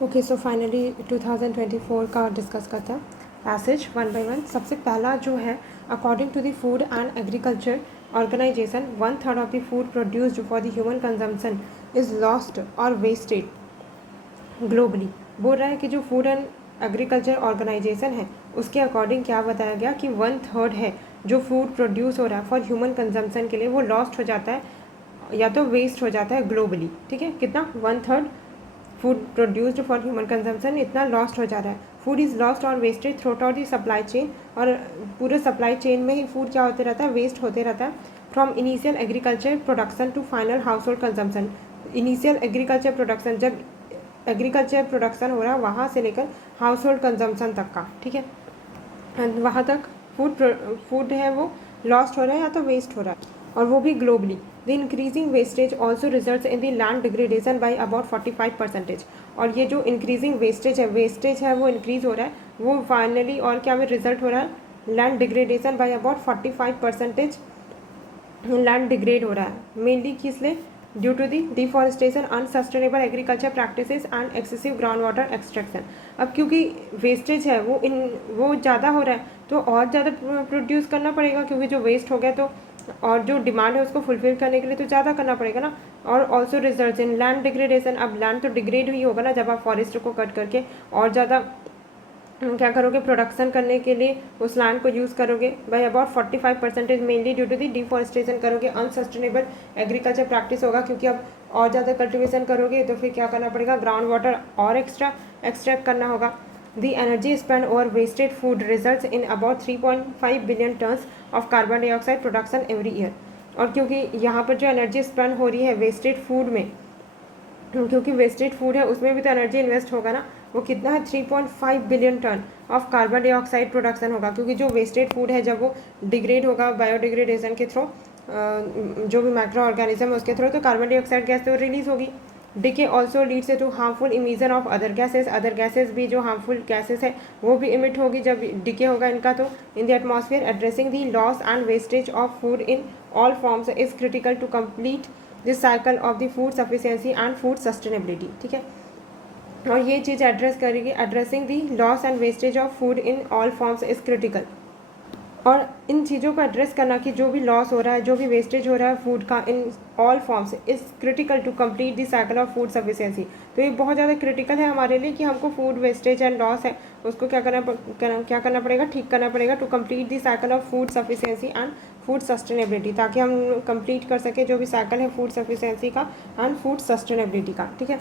Okay, so finally 2024 का discuss करते हैं पैसेज वन बाय वन। सबसे पहला जो है, according to the food and agriculture organization 1/3 of the food produced for the human consumption is lost और wasted globally. बोल रहा है कि जो फूड एंड एग्रीकल्चर ऑर्गेनाइजेशन है उसके अकॉर्डिंग क्या बताया गया कि 1/3 है जो फूड प्रोड्यूस हो रहा है फॉर ह्यूमन कंजम्पशन के लिए, वो लॉस्ट हो जाता है या तो वेस्ट हो जाता है ग्लोबली। ठीक है, कितना? 1/3 food produced for human consumption इतना लॉस्ट हो जा रहा है। फूड इज़ लॉस्ट और wasted throughout the supply chain, और पूरे सप्लाई चेन में ही फूड क्या होते रहता है? वेस्ट होते रहता है। From initial agriculture production to final household consumption. Initial agriculture production, जब एग्रीकल्चर प्रोडक्शन हो रहा है वहाँ से लेकर हाउस होल्ड कंजम्पशन तक का, ठीक है, वहाँ तक फूड है वो लॉस्ट हो रहा है या तो वेस्ट हो रहा है, और वो भी globally. The increasing wastage also result in the land degradation by about 45%। और ये जो इंक्रीजिंग वेस्टेज है वो इंक्रीज हो रहा है, वो फाइनली और क्या में रिजल्ट हो रहा है? Land degradation by about 45% land degrade हो रहा है। मेनली किस लिए? Due to the deforestation, unsustainable agriculture practices and excessive ground water extraction. अब क्योंकि वेस्टेज है वो ज़्यादा हो रहा है तो और ज़्यादा प्रोड्यूस करना पड़ेगा, क्योंकि जो वेस्ट हो गया तो और जो डिमांड है उसको फुलफिल करने के लिए तो ज़्यादा करना पड़ेगा ना। और also result in land degradation. अब लैंड तो डिग्रेड ही होगा ना जब आप फॉरेस्ट को कट करके और ज़्यादा क्या करोगे? प्रोडक्शन करने के लिए उस लैंड को यूज़ करोगे by about 45%, mainly due to the deforestation करोगे, अनसस्टेनेबल एग्रीकल्चर प्रैक्टिस होगा, क्योंकि अब और ज़्यादा कल्टिवेशन करोगे तो फिर क्या करना पड़ेगा? ग्राउंड वाटर और एक्सट्रैक्ट करना होगा। The energy spend over wasted food results in about 3.5 billion tons of carbon dioxide production every year. और क्योंकि यहाँ पर जो एनर्जी स्पेंड हो रही है वेस्टेड फूड में, क्योंकि वेस्टेड फूड है उसमें भी तो एनर्जी इन्वेस्ट होगा ना, वो कितना है? 3.5 billion ton of carbon dioxide production होगा, क्योंकि जो वेस्टेड फूड है जब वो डिग्रेड होगा बायोडिग्रेडेशन के थ्रू, जो भी माइक्रो ऑर्गेनिज्म है उसके थ्रू, तो कार्बन डाइऑक्साइड गैस तो रिलीज होगी। Decay also leads to harmful emission of other gases भी जो हार्मफुल गैसेज है वो भी इमिट होगी जब डिके होगा इनका, तो in the atmosphere. Addressing the loss and wastage of food in all forms is critical to complete this cycle of the food sufficiency and food sustainability. ठीक है, और ये चीज़ एड्रेस करेगी। Addressing the loss and wastage of food in all forms is critical. और इन चीज़ों को एड्रेस करना कि जो भी लॉस हो रहा है, जो भी वेस्टेज हो रहा है फूड का in all forms is critical to complete the cycle of food sufficiency. तो ये बहुत ज़्यादा क्रिटिकल है हमारे लिए कि हमको फूड वेस्टेज एंड लॉस है उसको क्या करना पड़ेगा? ठीक करना पड़ेगा to complete the cycle of food sufficiency and food sustainability, ताकि हम कंप्लीट कर सकें जो भी साइकिल है फूड सफिशिएंसी का एंड फूड सस्टेनेबिलिटी का। ठीक है,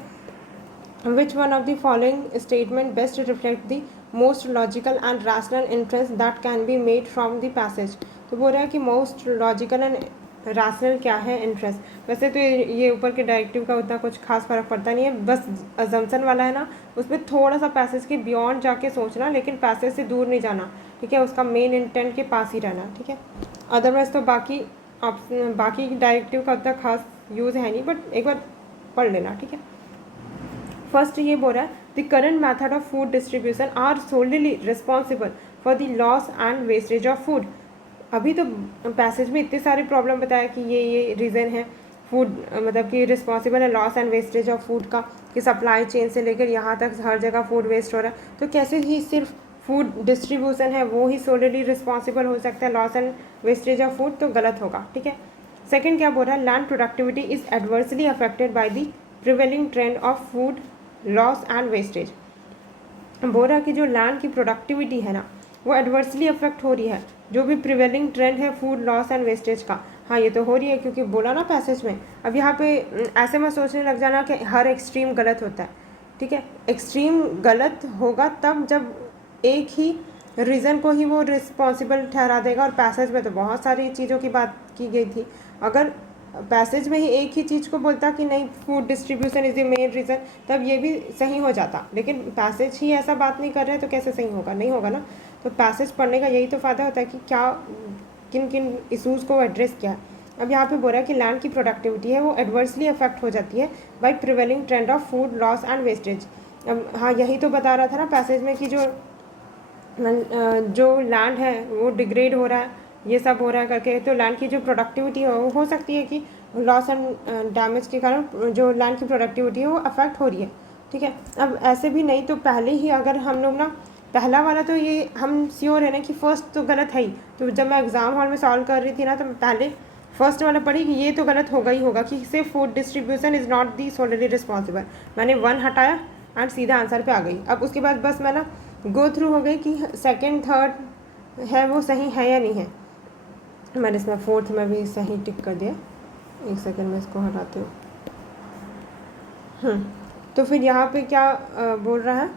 which one of the following statement best reflect the most logical and rational inference that can be made from the passage? तो बोल रहा है कि मोस्ट लॉजिकल एंड रैशनल क्या है इंटरेस्ट। वैसे तो ये ऊपर के डायरेक्टिव का उतना कुछ खास फर्क पड़ता नहीं है, बस अजम्पशन वाला है ना, उसमें थोड़ा सा पैसेज के बियॉन्ड जाके सोचना, लेकिन पैसेज से दूर नहीं जाना। ठीक है, उसका मेन इंटेंट के पास ही रहना। ठीक है, अदरवाइज तो बाकी डायरेक्टिव का उतना खास यूज़ है नहीं, बट एक बार पढ़ लेना। ठीक है, फर्स्ट ये बोल रहा है the current method of food distribution are solely responsible for the loss and wastage of food. अभी तो पैसेज में इतने सारे प्रॉब्लम बताया कि ये रीज़न है फूड, मतलब कि रिस्पॉन्सिबल है loss and wastage of food का, कि सप्लाई चेन से लेकर यहाँ तक हर जगह फूड वेस्ट हो रहा है। तो कैसे ही सिर्फ फूड डिस्ट्रीब्यूशन है वो ही सोलली रिस्पॉन्सिबल हो सकता है loss and wastage of food? तो गलत होगा। ठीक है, सेकेंड क्या बोल रहा है? Land productivity is adversely affected by the prevailing trend of food loss and wastage. बोल रहा है कि जो लैंड की प्रोडक्टिविटी है ना वो एडवर्सली अफेक्ट हो रही है, जो भी प्रिवेलिंग ट्रेंड है फूड लॉस एंड वेस्टेज का। हाँ, ये तो हो रही है क्योंकि बोला ना पैसेज में। अब यहाँ पे ऐसे में सोचने लग जाना कि हर एक्सट्रीम गलत होता है। ठीक है, एक्सट्रीम गलत होगा तब जब एक ही रीज़न को ही वो रिस्पॉन्सिबल ठहरा देगा, और पैसेज में तो बहुत सारी चीज़ों की बात की गई थी। अगर पैसेज में ही एक ही चीज़ को बोलता कि नहीं food distribution is the main reason, तब ये भी सही हो जाता, लेकिन पैसेज ही ऐसा बात नहीं कर रहे तो कैसे सही होगा? नहीं होगा ना। तो पैसेज पढ़ने का यही तो फ़ायदा होता है कि क्या किन किन इशूज़ को एड्रेस किया है। अब यहाँ पे बोल रहा है कि लैंड की प्रोडक्टिविटी है वो एडवर्सली अफेक्ट हो जाती है by prevailing trend of food loss and wastage. अब हाँ, यही तो बता रहा था ना पैसेज में कि जो लैंड है वो डिग्रेड हो रहा है, ये सब हो रहा है करके, तो लैंड की जो प्रोडक्टिविटी है वो हो सकती है कि लॉस एंड डैमेज के कारण जो लैंड की प्रोडक्टिविटी है वो अफेक्ट हो रही है। ठीक है। अब ऐसे भी नहीं तो पहले ही अगर हम लोग ना पहला वाला तो ये हम श्योर है ना कि फर्स्ट तो गलत है ही, तो जब मैं एग्ज़ाम हॉल में सॉल्व कर रही थी ना तो मैं पहले फर्स्ट वाला पढ़ी कि ये तो गलत होगा ही होगा कि सिर्फ food distribution is not the solely responsible. मैंने 1 हटाया एंड सीधा आंसर पे आ गई। अब उसके बाद बस मैं ना गो थ्रू हो गई कि सेकेंड थर्ड है वो सही है या नहीं है। मैंने इसमें फोर्थ में भी सही टिक कर दिया। एक सेकेंड में इसको हटाती हूँ। तो फिर यहाँ पे क्या बोल रहा है,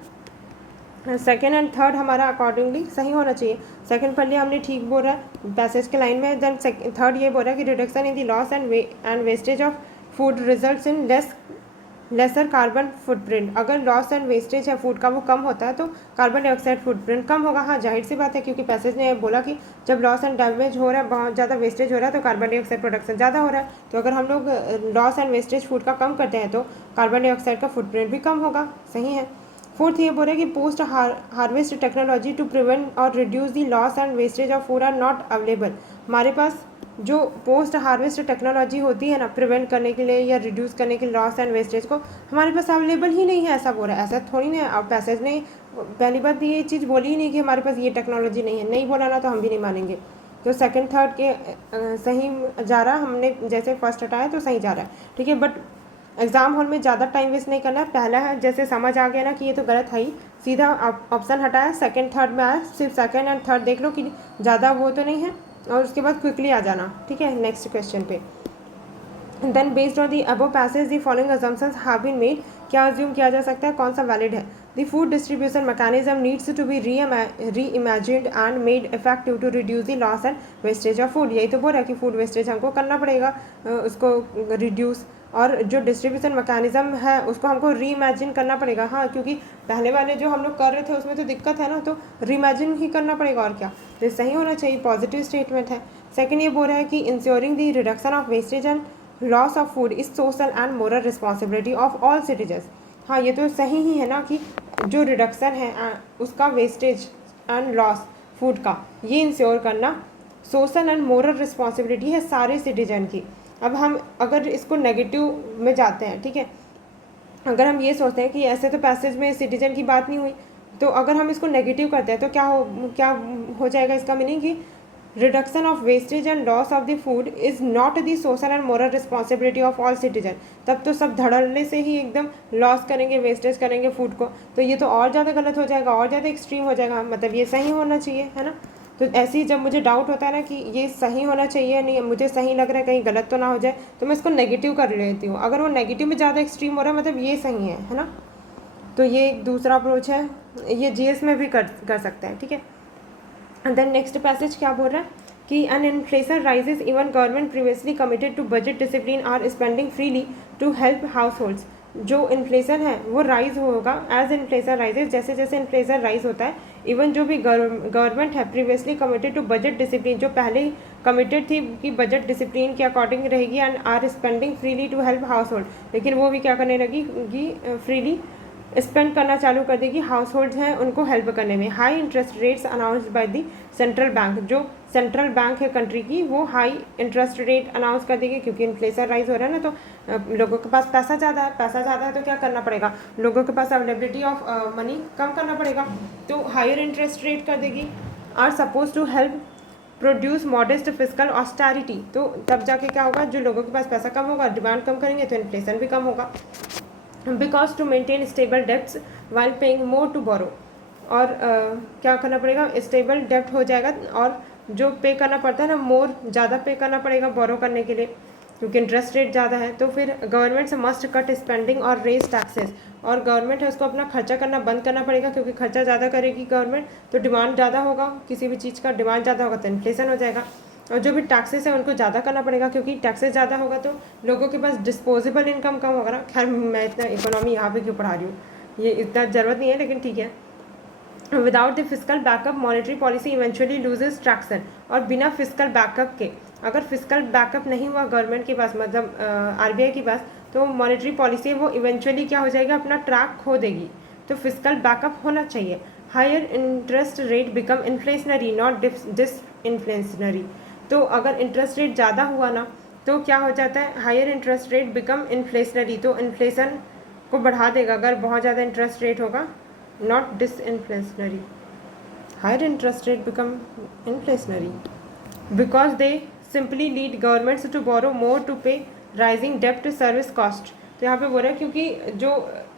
सेकेंड एंड थर्ड हमारा अकॉर्डिंगली सही होना चाहिए। सेकंड पढ़ लिया हमने, ठीक बोल रहा है पैसेज के लाइन में। देन थर्ड ये बोल रहा है कि reduction in the loss and wastage of food results in laser carbon footprint. अगर लॉस एंड वेस्टेज है फूड का वो कम होता है तो कार्बन डाइऑक्साइड फुटप्रिंट कम होगा। हाँ जाहिर सी बात है, क्योंकि पैसेज ने बोला कि जब लॉस एंड डैमेज हो रहा है, बहुत ज़्यादा वेस्टेज हो रहा है, तो कार्बन डाइऑक्साइड प्रोडक्शन ज़्यादा हो रहा है। तो अगर हम लोग लॉस एंड वेस्टेज फूड का कम करते हैं तो कार्बन डाइऑक्साइड का फुटप्रिंट भी कम होगा। सही है। फोर्थ ये बोल रहे हैं कि post harvest technology to prevent और reduce the loss and wastage of food are not available. हमारे पास जो पोस्ट हार्वेस्ट टेक्नोलॉजी होती है ना प्रिवेंट करने के लिए या रिड्यूस करने के लिए लॉस एंड वेस्टेज को, हमारे पास अवेलेबल ही नहीं है। ऐसा बोल रहा है, ऐसा थोड़ी ना है। अब पैसेज ने पहली बात ये चीज़ बोली ही नहीं कि हमारे पास ये टेक्नोलॉजी नहीं है। नहीं बोला ना तो हम भी नहीं मानेंगे। तो सेकंड थर्ड के सही जा रहा, हमने जैसे फर्स्ट हटाया तो सही जा रहा है, ठीक है। बट एग्जाम हॉल में ज़्यादा टाइम वेस्ट नहीं करना है। पहला है जैसे समझ आ गया ना कि ये तो गलत है ही, सीधा ऑप्शन हटाया, सेकंड थर्ड में आया, सिर्फ सेकंड एंड थर्ड देख लो कि ज़्यादा वो तो नहीं है, और उसके बाद क्विकली आ जाना, ठीक है, नेक्स्ट क्वेश्चन पे। Then based on the above passage the following assumptions have been made. क्या अज्यूम किया जा सकता है, कौन सा वैलिड है। The food distribution mechanism needs to be reimagined and made effective to reduce the loss and wastage of food. यही तो बोल रहा है कि फूड वेस्टेज हमको करना पड़ेगा, उसको रिड्यूस, और जो डिस्ट्रीब्यूशन मैकेनिज्म है उसको हमको री इमेजिन करना पड़ेगा। हाँ, क्योंकि पहले वाले जो हम लोग कर रहे थे उसमें तो दिक्कत है ना, तो री इमेजिन ही करना पड़ेगा, और क्या। तो सही होना चाहिए, पॉजिटिव स्टेटमेंट है। सेकेंड ये बोल रहा है कि ensuring the reduction of wastage and loss of food is social and moral responsibility of all citizens. हाँ, ये तो सही ही है ना कि जो रिडक्शन है उसका वेस्टेज एंड लॉस फूड का, ये इंश्योर करना सोशल एंड मोरल रिस्पॉन्सिबिलिटी है सारे सिटीजन की। अब हम अगर इसको नेगेटिव में जाते हैं, ठीक है, अगर हम ये सोचते हैं कि ऐसे तो पैसेज में सिटीजन की बात नहीं हुई, तो अगर हम इसको नेगेटिव करते हैं तो क्या हो जाएगा इसका मीनिंग कि reduction of wastage and loss of the food is not the social and moral responsibility of all citizen. तब तो सब धड़ल्ले से ही एकदम लॉस करेंगे, वेस्टेज करेंगे फूड को, तो ये तो और ज़्यादा गलत हो जाएगा, और ज़्यादा एक्सट्रीम हो जाएगा। मतलब ये सही होना चाहिए, है ना। तो ऐसे ही जब मुझे डाउट होता है ना कि ये सही होना चाहिए, नहीं मुझे सही लग रहा है कहीं गलत तो ना हो जाए, तो मैं इसको नेगेटिव कर लेती हूँ। अगर वो नेगेटिव में ज़्यादा एक्सट्रीम हो रहा है मतलब ये सही है ना। तो ये एक दूसरा अप्रोच है, ये जीएस में भी कर सकते हैं, ठीक है। एंड देन नेक्स्ट पैसेज क्या बोल रहा है कि an inflation rises even government previously committed to budget discipline are spending freely to help households. जो इन्फ्लेशन है वो राइज होगा एज इन्फ्लेशन राइजेस, जैसे जैसे इन्फ्लेशन राइज होता है। इवन जो भी गवर्नमेंट है previously committed to budget discipline, जो पहले ही कमिटेड थी कि बजट डिसिप्लिन के अकॉर्डिंग रहेगी, and are spending freely to help household, लेकिन वो भी क्या करने लगी कि फ्रीली स्पेंड करना चालू कर देगी हाउस होल्ड हैं उनको हेल्प करने में। High interest rates announced by the central bank, जो सेंट्रल बैंक है कंट्री की, वो हाई इंटरेस्ट रेट अनाउंस कर देगी, क्योंकि इन्फ्लेशन राइज हो रहा है ना, तो लोगों के पास पैसा ज़्यादा है, पैसा ज़्यादा है तो क्या करना पड़ेगा, लोगों के पास अवेलेबिलिटी ऑफ मनी कम करना पड़ेगा, तो हायर इंटरेस्ट रेट कर देगी। Are suppose to help produce modest physical austerity, तो तब जाके क्या होगा, जो लोगों के पास पैसा कम होगा, डिमांड कम करेंगे तो इन्फ्लेशन भी कम होगा। बिकॉज टू मेंटेन स्टेबल डेप्ट while paying more to borrow, और क्या करना पड़ेगा, स्टेबल डेप्ट हो जाएगा, और जो पे करना पड़ता है ना, मोर ज़्यादा पे करना पड़ेगा बोरो करने के लिए, क्योंकि इंटरेस्ट रेट ज़्यादा है। तो फिर गवर्नमेंट से मस्ट कट स्पेंडिंग और रेज टैक्सेस, और गवर्नमेंट है उसको अपना खर्चा करना बंद करना पड़ेगा, क्योंकि खर्चा ज़्यादा करेगी गवर्नमेंट तो डिमांड ज़्यादा होगा, किसी भी चीज़ का डिमांड ज़्यादा होगा तो इन्फ्लेशन हो जाएगा। और जो भी टैक्सेस है उनको ज़्यादा करना पड़ेगा, क्योंकि टैक्सेस ज़्यादा होगा तो लोगों के पास डिस्पोजेबल इनकम कम होगा ना। खैर मैं इतना इकोनॉमी यहाँ पे क्यों पढ़ा रही हूँ, ये इतना ज़रूरत नहीं है, लेकिन ठीक है। Without the physical backup monetary policy eventually loses traction, और बिना फिजिकल बैकअप के, अगर फिजिकल बैकअप नहीं हुआ गवर्नमेंट के पास, मतलब आरबीआई के पास, तो मॉनेटरी पॉलिसी वो इवेंचुअली क्या हो जाएगा, अपना ट्रैक खो देगी। तो फिजिकल बैकअप होना चाहिए। Higher interest rate become inflationary not disinflationary, तो अगर इंटरेस्ट रेट ज़्यादा हुआ ना तो क्या हो जाता है, higher interest rate become inflationary, तो इन्फ्लेशन को बढ़ा देगा अगर बहुत ज़्यादा इंटरेस्ट रेट होगा, not disinflationary. Higher interest rate become inflationary because they simply lead governments to borrow more to pay rising debt service cost. तो यहाँ पे बोल रहा है क्योंकि जो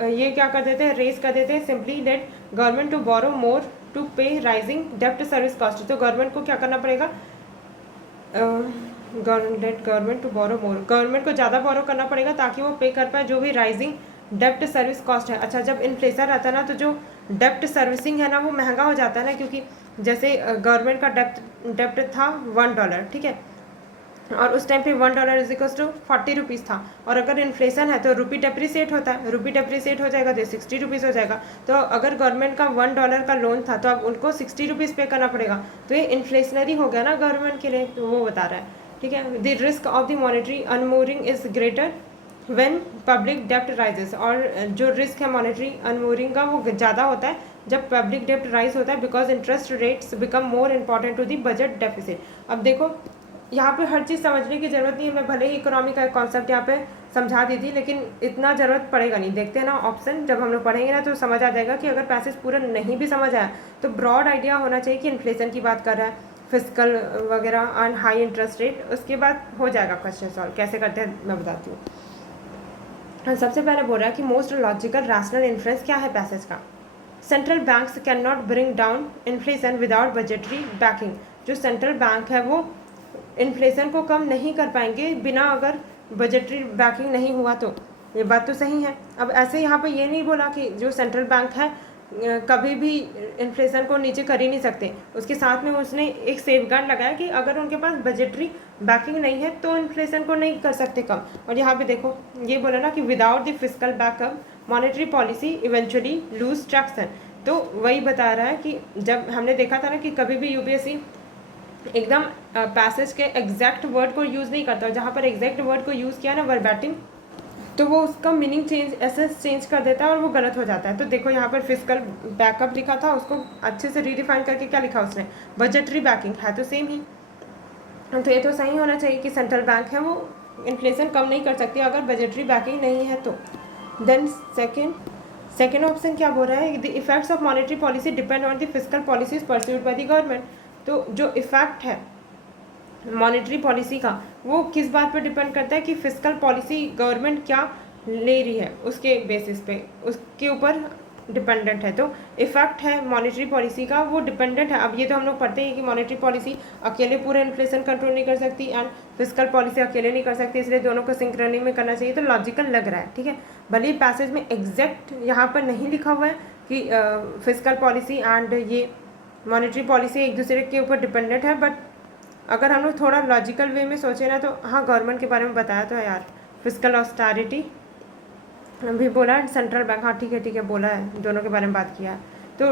ये क्या कर देते हैं, रेस कर देते हैं, simply let government to borrow more to pay rising डेप्ट सर्विस कॉस्ट. तो गवर्नमेंट को क्या करना पड़ेगा, government to borrow more, government को ज़्यादा बोरो करना पड़ेगा ताकि वो पे कर पाए जो भी राइजिंग डेप्ट सर्विस कॉस्ट है. अच्छा, जब इन्फ्लेशन रहता है ना तो जो डेप्ट सर्विसिंग है ना वो महंगा हो जाता है ना, क्योंकि जैसे गवर्नमेंट का डेप्ट था $1, ठीक है, और उस टाइम पे $1 इज इक्वल्स टू 40 रुपीज़ था. और अगर इन्फ्लेशन है तो रुपी डेप्रिसिएट होता है, रुपी डेप्रिसिएट हो जाएगा तो 60 रुपीज़ हो जाएगा. तो अगर गवर्नमेंट का $1 का लोन था तो अब उनको 60 रुपीज़ पे करना पड़ेगा. तो ये इन्फ्लेशनरी हो गया ना गवर्नमेंट के लिए, तो वो बता रहा है. ठीक है, the risk of the monetary unmooring is greater when public डेप्ट राइजेस. और जो रिस्क है मॉनेटरी अनमूरिंग का वो ज़्यादा होता है जब पब्लिक डेप्ट राइज होता है, because interest rates become more important to the budget deficit. अब देखो यहाँ पे हर चीज़ समझने की ज़रूरत नहीं है. मैं भले ही इकोनॉमी का कॉन्सेप्ट यहाँ पे समझा दी थी, लेकिन इतना ज़रूरत पड़ेगा नहीं. देखते हैं ना ऑप्शन, जब हम लोग पढ़ेंगे ना तो समझ आ जाएगा कि अगर पैसेज पूरा नहीं भी समझ आया तो ब्रॉड आइडिया होना चाहिए कि इन्फ्लेशन की बात कर रहा है, फिजिकल वगैरह एंड हाई इंटरेस्ट रेट. उसके बाद हो जाएगा क्वेश्चन सॉल्व. कैसे करते हैं मैं बताती हूँ. सबसे पहले बोल रहा है कि मोस्ट लॉजिकल रैशनल इन्फ्लुएंस क्या है पैसेज का. Central banks can not bring down inflation without budgetary banking. जो सेंट्रल बैंक है वो इन्फ्लेशन को कम नहीं कर पाएंगे बिना अगर बजटरी बैकिंग नहीं हुआ तो. ये बात तो सही है. अब ऐसे यहाँ पे ये नहीं बोला कि जो सेंट्रल बैंक है कभी भी इन्फ्लेशन को नीचे कर ही नहीं सकते. उसके साथ में उसने एक सेफगार्ड लगाया कि अगर उनके पास बजटरी बैकिंग नहीं है तो इन्फ्लेशन को नहीं कर सकते कम. और यहाँ पे देखो ये बोला ना कि without the fiscal backup monetary policy eventually lose traction. तो वही बता रहा है कि जब हमने देखा था ना कि कभी भी यूपीएससी एकदम पैसेज के एग्जैक्ट वर्ड को यूज़ नहीं करता. जहाँ पर एग्जैक्ट वर्ड को यूज़ किया ना वर्बैटिम, तो वो उसका मीनिंग चेंज कर देता है और वो गलत हो जाता है. तो देखो यहाँ पर फिजिकल बैकअप लिखा था, उसको अच्छे से रीडिफाइन करके क्या लिखा उसने, बजटरी बैकिंग. है तो सेम ही. तो ये तो सही होना चाहिए कि सेंट्रल बैंक है वो इन्फ्लेशन कम नहीं कर सकती अगर बजटरी बैकिंग नहीं है तो. देन सेकेंड ऑप्शन क्या बोल रहा है, the effects of monetary policy depend on the physical policies pursued by the government. तो जो इफेक्ट है मॉनेटरी पॉलिसी का वो किस बात पर डिपेंड करता है कि फिजिकल पॉलिसी गवर्नमेंट क्या ले रही है, उसके बेसिस पे उसके ऊपर डिपेंडेंट है. तो इफेक्ट है मॉनेटरी पॉलिसी का वो डिपेंडेंट है. अब ये तो हम लोग पढ़ते हैं कि मॉनेटरी पॉलिसी अकेले पूरा इन्फ्लेशन कंट्रोल नहीं कर सकती एंड फिजिकल पॉलिसी अकेले नहीं कर सकती, इसलिए दोनों को सिंक्रोनी में करना चाहिए. तो लॉजिकल लग रहा है. ठीक है, भले ही पैसेज में एग्जैक्ट यहाँ पर नहीं लिखा हुआ है कि फिजिकल पॉलिसी एंड ये मॉनेटरी पॉलिसी एक दूसरे के ऊपर डिपेंडेंट है, बट अगर हम लोग थोड़ा लॉजिकल वे में सोचें ना तो हाँ गवर्नमेंट के बारे में बताया तो है यार. फिजिकल ऑस्टेरिटी भी बोला है, सेंट्रल बैंक, हाँ ठीक है बोला है, दोनों के बारे में बात किया है. तो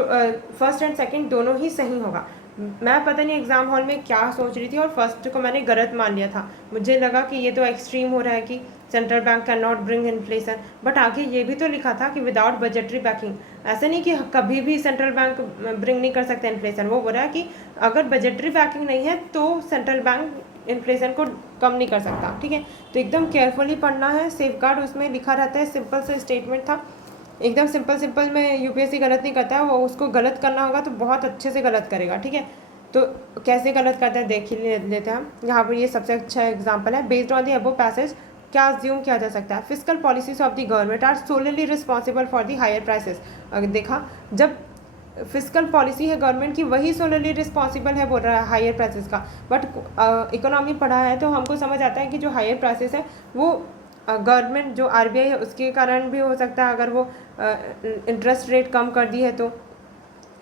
फर्स्ट एंड सेकंड दोनों ही सही होगा. मैं पता नहीं एग्जाम हॉल में क्या सोच रही थी और फर्स्ट को मैंने गलत मान लिया था. मुझे लगा कि ये तो एक्सट्रीम हो रहा है कि central bank can not bring inflation, but आगे ये भी तो लिखा था कि विदाउट बजटरी बैकिंग. ऐसे नहीं कि कभी भी सेंट्रल बैंक ब्रिंग नहीं कर सकते इन्फ्लेशन. वो बोल रहा है कि अगर बजटरी बैकिंग नहीं है तो सेंट्रल बैंक इन्फ्लेशन को कम नहीं कर सकता. ठीक है, तो एकदम केयरफुली पढ़ना है. सेफगार्ड उसमें लिखा रहता है, सिंपल सा स्टेटमेंट था, एकदम सिंपल में यूपीएससी गलत नहीं करता है. वो उसको गलत करना होगा तो बहुत अच्छे से गलत करेगा. ठीक है, तो कैसे गलत करता है देख ही लेते हैं हम. यहाँ पर ये सबसे अच्छा एग्जाम्पल है. Based on the above passage क्या अज्यूम किया जा सकता है, physical policies of the government are solely responsible for the higher prices. अगर देखा जब फिजिकल पॉलिसी है गवर्नमेंट की वही सोलली रिस्पॉन्सिबल है बोल रहा है हायर प्राइसेस का, बट इकोनॉमी पढ़ा है तो हमको समझ आता है कि जो हायर प्राइसेस है वो गवर्नमेंट जो आरबीआई है उसके कारण भी हो सकता है, अगर वो इंटरेस्ट रेट कम कर दी है तो,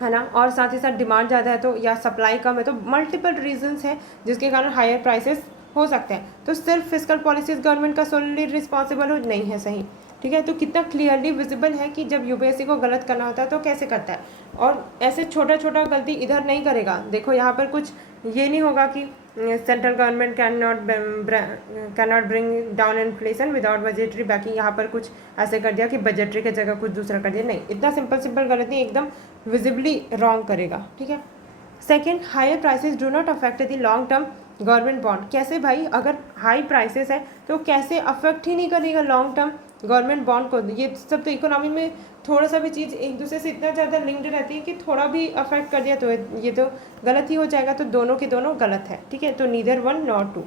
है ना, और साथ ही साथ डिमांड ज़्यादा है तो, या सप्लाई कम है तो, मल्टीपल रीजंस हैं जिसके कारण हायर प्राइसेस हो सकते हैं. तो सिर्फ फिजिकल पॉलिसीज गवर्नमेंट का सोलली रिस्पॉन्सिबल हो नहीं है. सही, ठीक है. तो कितना क्लियरली विजिबल है कि जब यूपीएससी को गलत करना होता है तो कैसे करता है, और ऐसे छोटा गलती इधर नहीं करेगा. देखो यहाँ पर कुछ ये नहीं होगा कि central government can not bring down inflation without budgetary banking. यहाँ पर कुछ ऐसे कर दिया कि बजटरी की जगह कुछ दूसरा कर दिया. नहीं, इतना सिंपल गलत नहीं, एकदम विजिबली रॉन्ग करेगा. ठीक है. Second, higher prices do not affect the long term government bond. कैसे भाई, अगर हाई प्राइसेस है तो कैसे अफेक्ट ही नहीं करेगा लॉन्ग टर्म गवर्नमेंट बॉन्ड को, ये सब तो इकोनॉमी में थोड़ा सा भी चीज़ एक दूसरे से इतना ज़्यादा लिंक्ड रहती है कि थोड़ा भी अफेक्ट कर दिया तो ये तो गलत ही हो जाएगा, तो दोनों के दोनों गलत है, ठीक है, तो neither one nor two.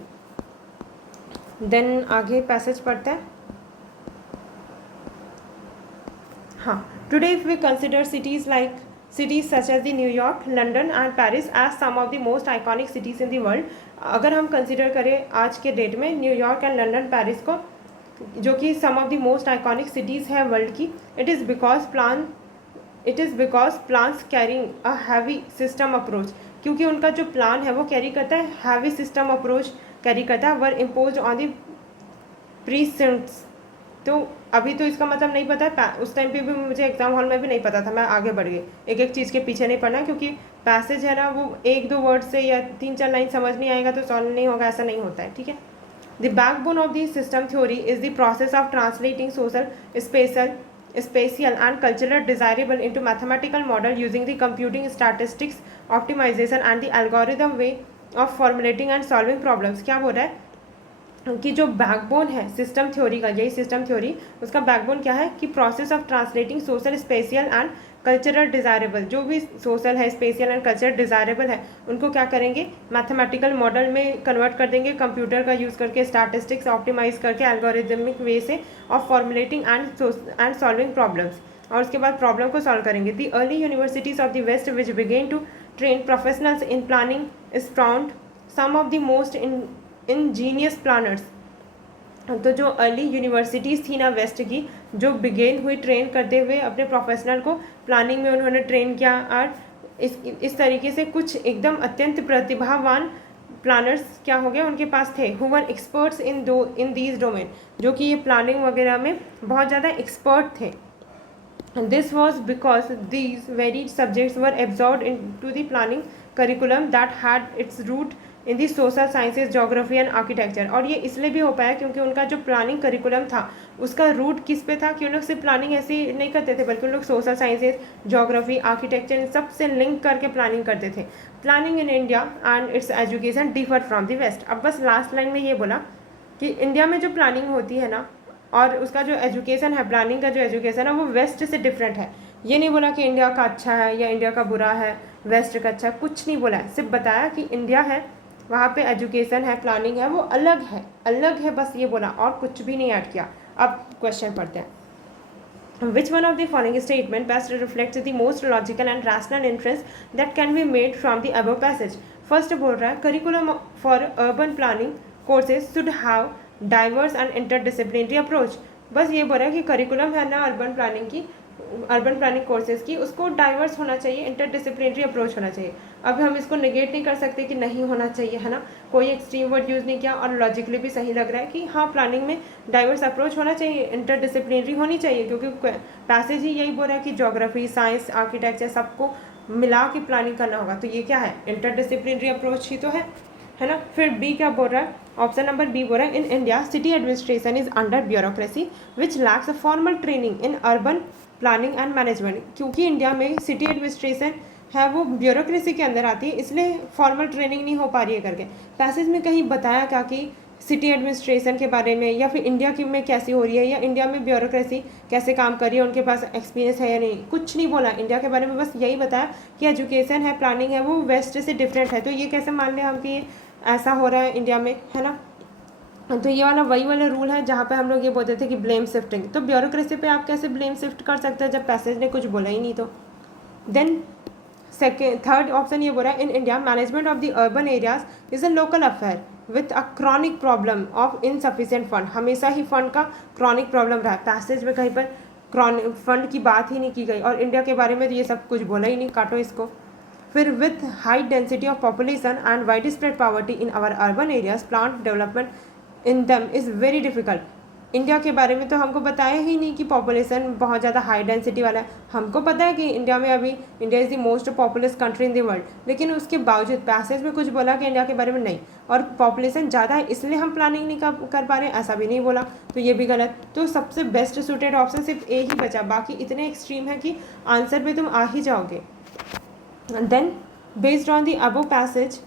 Then आगे पैसेज पढ़ते हैं। हाँ, today if we consider cities such as the New York, London and Paris as some of the most iconic cities in the world, अगर हम कंसिडर करें आज के डेट में न्यूयॉर्क एंड लंदन पेरिस को, जो कि some of the most iconic cities है वर्ल्ड की, it is because plans carrying a heavy system approach, क्योंकि उनका जो प्लान है वो कैरी करता है हैवी सिस्टम अप्रोच कैरी करता है, वर इम्पोज ऑन द प्रीसेंट्स। तो अभी तो इसका मतलब नहीं पता है, उस टाइम पे भी मुझे एग्जाम हॉल में भी नहीं पता था, मैं आगे बढ़ गई, एक एक चीज़ के पीछे नहीं पढ़ना, क्योंकि पैसेज है ना वो एक दो वर्ड से या 3-4 लाइन समझ नहीं आएगा तो सॉल्व नहीं होगा, ऐसा नहीं होता है, ठीक है। The backbone of the system theory is the process of translating social spatial and cultural desirable into mathematical model using the computing statistics optimization and the algorithm way of formulating and solving problems। क्या बोल रहा है कि जो backbone है system theory का, यही system theory, उसका बैकबोन क्या है कि process of translating social spatial and cultural desirable, जो भी सोशल है स्पेशियल एंड कल्चरल डिज़ायरेबल है उनको क्या करेंगे मैथमेटिकल मॉडल में कन्वर्ट कर देंगे, कंप्यूटर का यूज़ करके, स्टैटिस्टिक्स ऑप्टिमाइज करके, एल्गोरिदमिक वे से of formulating and solving problems, और उसके बाद प्रॉब्लम को सॉल्व करेंगे। The early universities of the west which began to train professionals in planning is found some of the most ingenious planners. तो जो early universities थी ना वेस्ट की, जो बिगेन हुई ट्रेन करते हुए अपने प्रोफेशनल को प्लानिंग में उन्होंने ट्रेन किया, और इस तरीके से कुछ एकदम अत्यंत प्रतिभावान प्लानर्स क्या हो गए उनके पास थे, who were experts in these domain, जो कि ये प्लानिंग वगैरह में बहुत ज़्यादा एक्सपर्ट थे। This was because these very subjects were absorbed into the planning curriculum that had its root in the social sciences, geography and architecture. और ये इसलिए भी हो पाया क्योंकि उनका जो प्लानिंग करिकुलम था उसका रूट किस पे था कि उन लोग सिर्फ प्लानिंग ऐसे नहीं करते थे, बल्कि उन लोग सोशल साइंसेज, जोग्राफी, आर्किटेक्चर इन सब से लिंक करके प्लानिंग करते थे। Planning in India and its education differ from the west. अब बस लास्ट लाइन में ये बोला कि इंडिया में जो प्लानिंग होती है ना और उसका जो एजुकेशन है, प्लानिंग का जो एजुकेशन है वो वेस्ट से डिफरेंट है। ये नहीं बोला कि इंडिया का अच्छा है या इंडिया का बुरा है, वेस्ट का अच्छा, कुछ नहीं बोला है, सिर्फ बताया कि इंडिया है वहाँ पे एजुकेशन है, प्लानिंग है, वो अलग है, बस ये बोला और कुछ भी नहीं ऐड किया। अब क्वेश्चन पढ़ते हैं। विच one of the following statement best reflects the most logical and rational inference that can be made from the above passage. First बोल रहा है curriculum for urban planning courses should have diverse and interdisciplinary approach. बस ये बोल रहा है कि curriculum है ना अर्बन प्लानिंग कोर्सेज की, उसको डाइवर्स होना चाहिए, इंटरडिसिप्लिनरी अप्रोच होना चाहिए। अब हम इसको नेगेट नहीं कर सकते कि नहीं होना चाहिए, है ना, कोई एक्सट्रीम वर्ड यूज़ नहीं किया और लॉजिकली भी सही लग रहा है कि हाँ प्लानिंग में डाइवर्स अप्रोच होना चाहिए, इंटरडिसिप्लिनरी होनी चाहिए, क्योंकि पैसेज ही यही बोल रहा है कि ज्योग्राफी, साइंस, आर्किटेक्चर सबको मिला के प्लानिंग करना होगा, तो ये क्या है, इंटरडिसिप्लिनरी अप्रोच ही तो है ना। फिर बी क्या बोल रहा है, ऑप्शन नंबर बी बोल रहा है in India city administration is under bureaucracy which lakhs a formal training in urban planning and management. क्योंकि इंडिया में सिटी एडमिनिस्ट्रेशन है वो ब्यूरोक्रेसी के अंदर आती है, इसलिए फॉर्मल ट्रेनिंग नहीं हो पा रही है करके। पैसेज में कहीं बताया क्या कि सिटी एडमिनिस्ट्रेशन के बारे में या फिर इंडिया की में कैसी हो रही है या इंडिया में ब्यूरोक्रेसी कैसे काम कर रही है, उनके पास एक्सपीरियंस है या नहीं, कुछ नहीं बोला इंडिया के बारे में, बस यही बताया कि एजुकेशन है, प्लानिंग है, वो वेस्ट से डिफरेंट है। तो ये कैसे मान लें हम कि ऐसा हो रहा है इंडिया में, है ना। तो ये वाला वही वाला रूल है जहाँ पे हम लोग ये बोलते थे कि ब्लेम शिफ्टिंग। तो ब्यूरोक्रेसी पे आप कैसे ब्लेम शिफ्ट कर सकते हैं जब पैसेज ने कुछ बोला ही नहीं। तो देन थर्ड ऑप्शन ये बोला in India management of the urban areas is a local affair with a chronic problem of insufficient fund. हमेशा ही फंड का क्रॉनिक प्रॉब्लम रहा है, पैसेज में कहीं पर क्रॉनिक फंड की बात ही नहीं की गई, और इंडिया के बारे में तो ये सब कुछ बोला ही नहीं, काटो इसको। फिर with high density of population and wide spread poverty in our urban areas plant development in them is very difficult. India के बारे में तो हमको बताया ही नहीं कि पॉपुलेशन बहुत ज़्यादा हाई डेंसिटी वाला है। हमको पता है कि इंडिया में अभी India is the most populous country in the world, लेकिन उसके बावजूद पैसेज में कुछ बोला कि इंडिया के बारे में नहीं, और पॉपुलेशन ज़्यादा है इसलिए हम प्लानिंग नहीं कर पा रहे हैं, ऐसा भी नहीं बोला, तो ये भी गलत। तो सबसे बेस्ट सूटेड ऑप्शन सिर्फ ए ही बचा, बाकी इतने एक्सट्रीम है कि आंसर पे तुम आ ही जाओगे। Then based on the above passage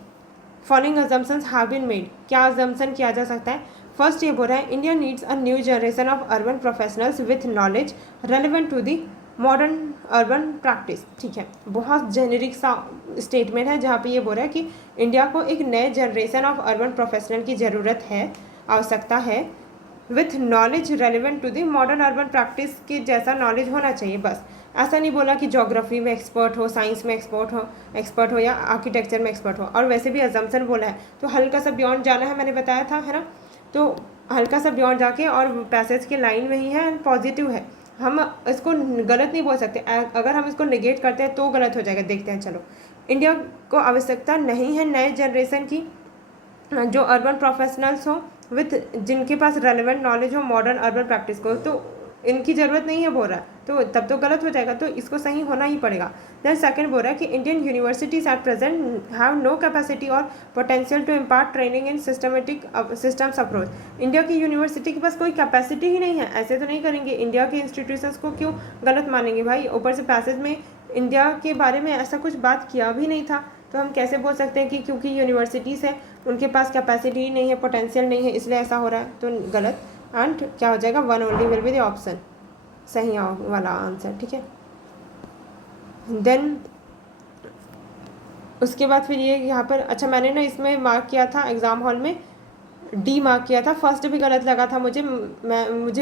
following assumptions have been made. क्या अजम्पशन किया जा सकता है। फर्स्ट ये बोल रहा है India needs a new generation of urban professionals with knowledge relevant to the modern urban practice. ठीक है, बहुत जेनेरिक सा स्टेटमेंट है जहाँ पे ये बोल रहा है कि इंडिया को एक नए जनरेशन ऑफ अर्बन प्रोफेशनल की ज़रूरत है, आवश्यकता है, with knowledge relevant to the modern urban practice के जैसा नॉलेज होना चाहिए। बस ऐसा नहीं बोला कि ज्योग्राफी में एक्सपर्ट हो, साइंस में एक्सपर्ट हो या आर्किटेक्चर में एक्सपर्ट हो। और वैसे भी अजम्पशन बोला है तो हल्का सा बियॉन्ड जाना है, मैंने बताया था, है ना। तो हल्का सा बियॉन्ड जाके और पैसेज के लाइन में ही है एंड पॉजिटिव है, हम इसको गलत नहीं बोल सकते। अगर हम इसको निगेट करते हैं तो गलत हो जाएगा। देखते हैं, चलो। इंडिया को आवश्यकता नहीं है नए जनरेशन की जो अर्बन प्रोफेशनल्स हो विथ जिनके पास रेलेवेंट नॉलेज हो मॉडर्न अर्बन प्रैक्टिस को, तो इनकी ज़रूरत नहीं है बोल रहा है, तो तब तो गलत हो जाएगा, तो इसको सही होना ही पड़ेगा। देन सेकंड बोल रहा है कि Indian universities at present have no capacity और potential to impart training in systematic systems approach. India की यूनिवर्सिटी के पास कोई कैपेसिटी ही नहीं है, ऐसे तो नहीं करेंगे। इंडिया के इंस्टीट्यूशंस को क्यों गलत मानेंगे भाई? ऊपर से पैसेज में इंडिया के बारे में ऐसा कुछ बात किया भी नहीं था, तो हम कैसे बोल सकते हैं कि क्योंकि यूनिवर्सिटीज़ है उनके पास कैपेसिटी नहीं है, पोटेंशियल नहीं है, इसलिए ऐसा हो रहा है, तो गलत। एंड क्या हो जाएगा? One only will be the option, सही वाला आंसर। ठीक है, देन उसके बाद फिर ये यहाँ पर, अच्छा मैंने ना इसमें मार्क किया था एग्ज़ाम हॉल में, डी मार्क किया था। फर्स्ट भी गलत लगा था मुझे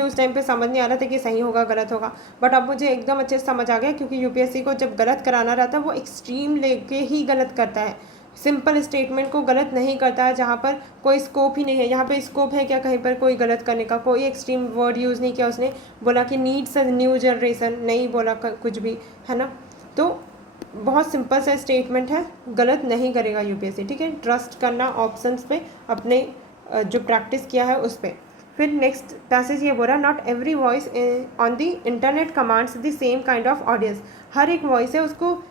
उस टाइम पे समझ नहीं आ रहा था कि सही होगा गलत होगा, बट अब मुझे एकदम अच्छे से समझ आ गया, क्योंकि यूपीएससी को जब गलत कराना रहता है वो एक्सट्रीम लेके ही गलत करता है, सिंपल स्टेटमेंट को गलत नहीं करता है जहाँ पर कोई स्कोप ही नहीं है। यहाँ पे स्कोप है क्या कहीं पर कोई गलत करने का? कोई एक्सट्रीम वर्ड यूज़ नहीं किया उसने, बोला कि नीड्स अ न्यू जनरेशन, नहीं बोला कुछ भी, है ना। तो बहुत सिंपल सा स्टेटमेंट है, गलत नहीं करेगा यूपीएससी। ठीक है, ट्रस्ट करना ऑप्शंस पे, अपने जो प्रैक्टिस किया है उस पर। फिर नेक्स्ट पैसेज ये बोल रहा है not every voice on the internet commands the same kind of audience. हर एक वॉइस है उसको,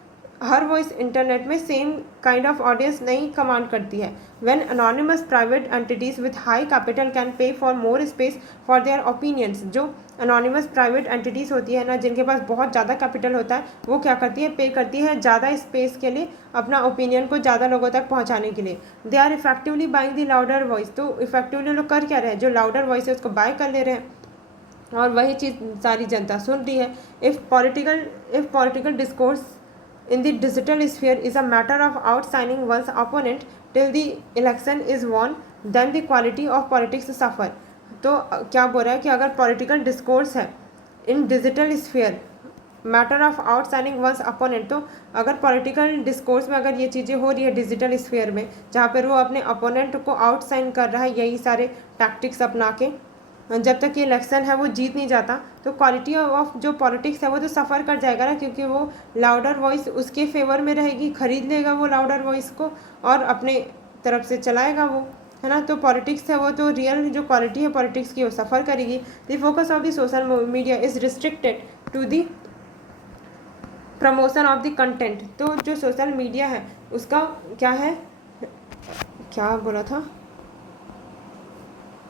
हर वॉइस इंटरनेट में सेम काइंड ऑफ ऑडियंस नहीं कमांड करती है। When anonymous private entities with high capital can pay for more space for their opinions. जो अनोनिमस प्राइवेट एंटिटीज़ होती है ना, जिनके पास बहुत ज़्यादा कैपिटल होता है, वो क्या करती है? पे करती है ज़्यादा स्पेस के लिए, अपना ओपिनियन को ज़्यादा लोगों तक पहुँचाने के लिए। They are effectively buying the louder voice. तो इफेक्टिवली लोग कर क्या रहे हैं? जो लाउडर वॉइस है उसको बाय कर ले रहे हैं और वही चीज़ सारी जनता सुन रही है। If political discourse in the digital sphere is a matter of outshining one's opponent till the election is won, then the quality of politics suffer। तो क्या बोल रहा है कि अगर पॉलिटिकल डिस्कोर्स है in digital sphere, matter of outshining one's opponent, तो अगर पॉलिटिकल डिस्कोर्स में अगर ये चीज़ें हो रही है डिजिटल स्फीयर में, जहाँ पर वो अपने अपोनेंट को आउटशाइन कर रहा है यही सारे टैक्टिक्स अपना के, जब तक ये इलेक्शन है वो जीत नहीं जाता, तो क्वालिटी ऑफ जो पॉलिटिक्स है वो तो सफ़र कर जाएगा ना, क्योंकि वो लाउडर वॉइस उसके फेवर में रहेगी, खरीद लेगा वो लाउडर वॉइस को और अपने तरफ से चलाएगा वो, है ना। तो पॉलिटिक्स है वो तो रियल जो क्वालिटी है पॉलिटिक्स की वो सफ़र करेगी। The focus of the social media is restricted to the promotion of the content. तो जो सोशल मीडिया है उसका क्या है, क्या बोला था,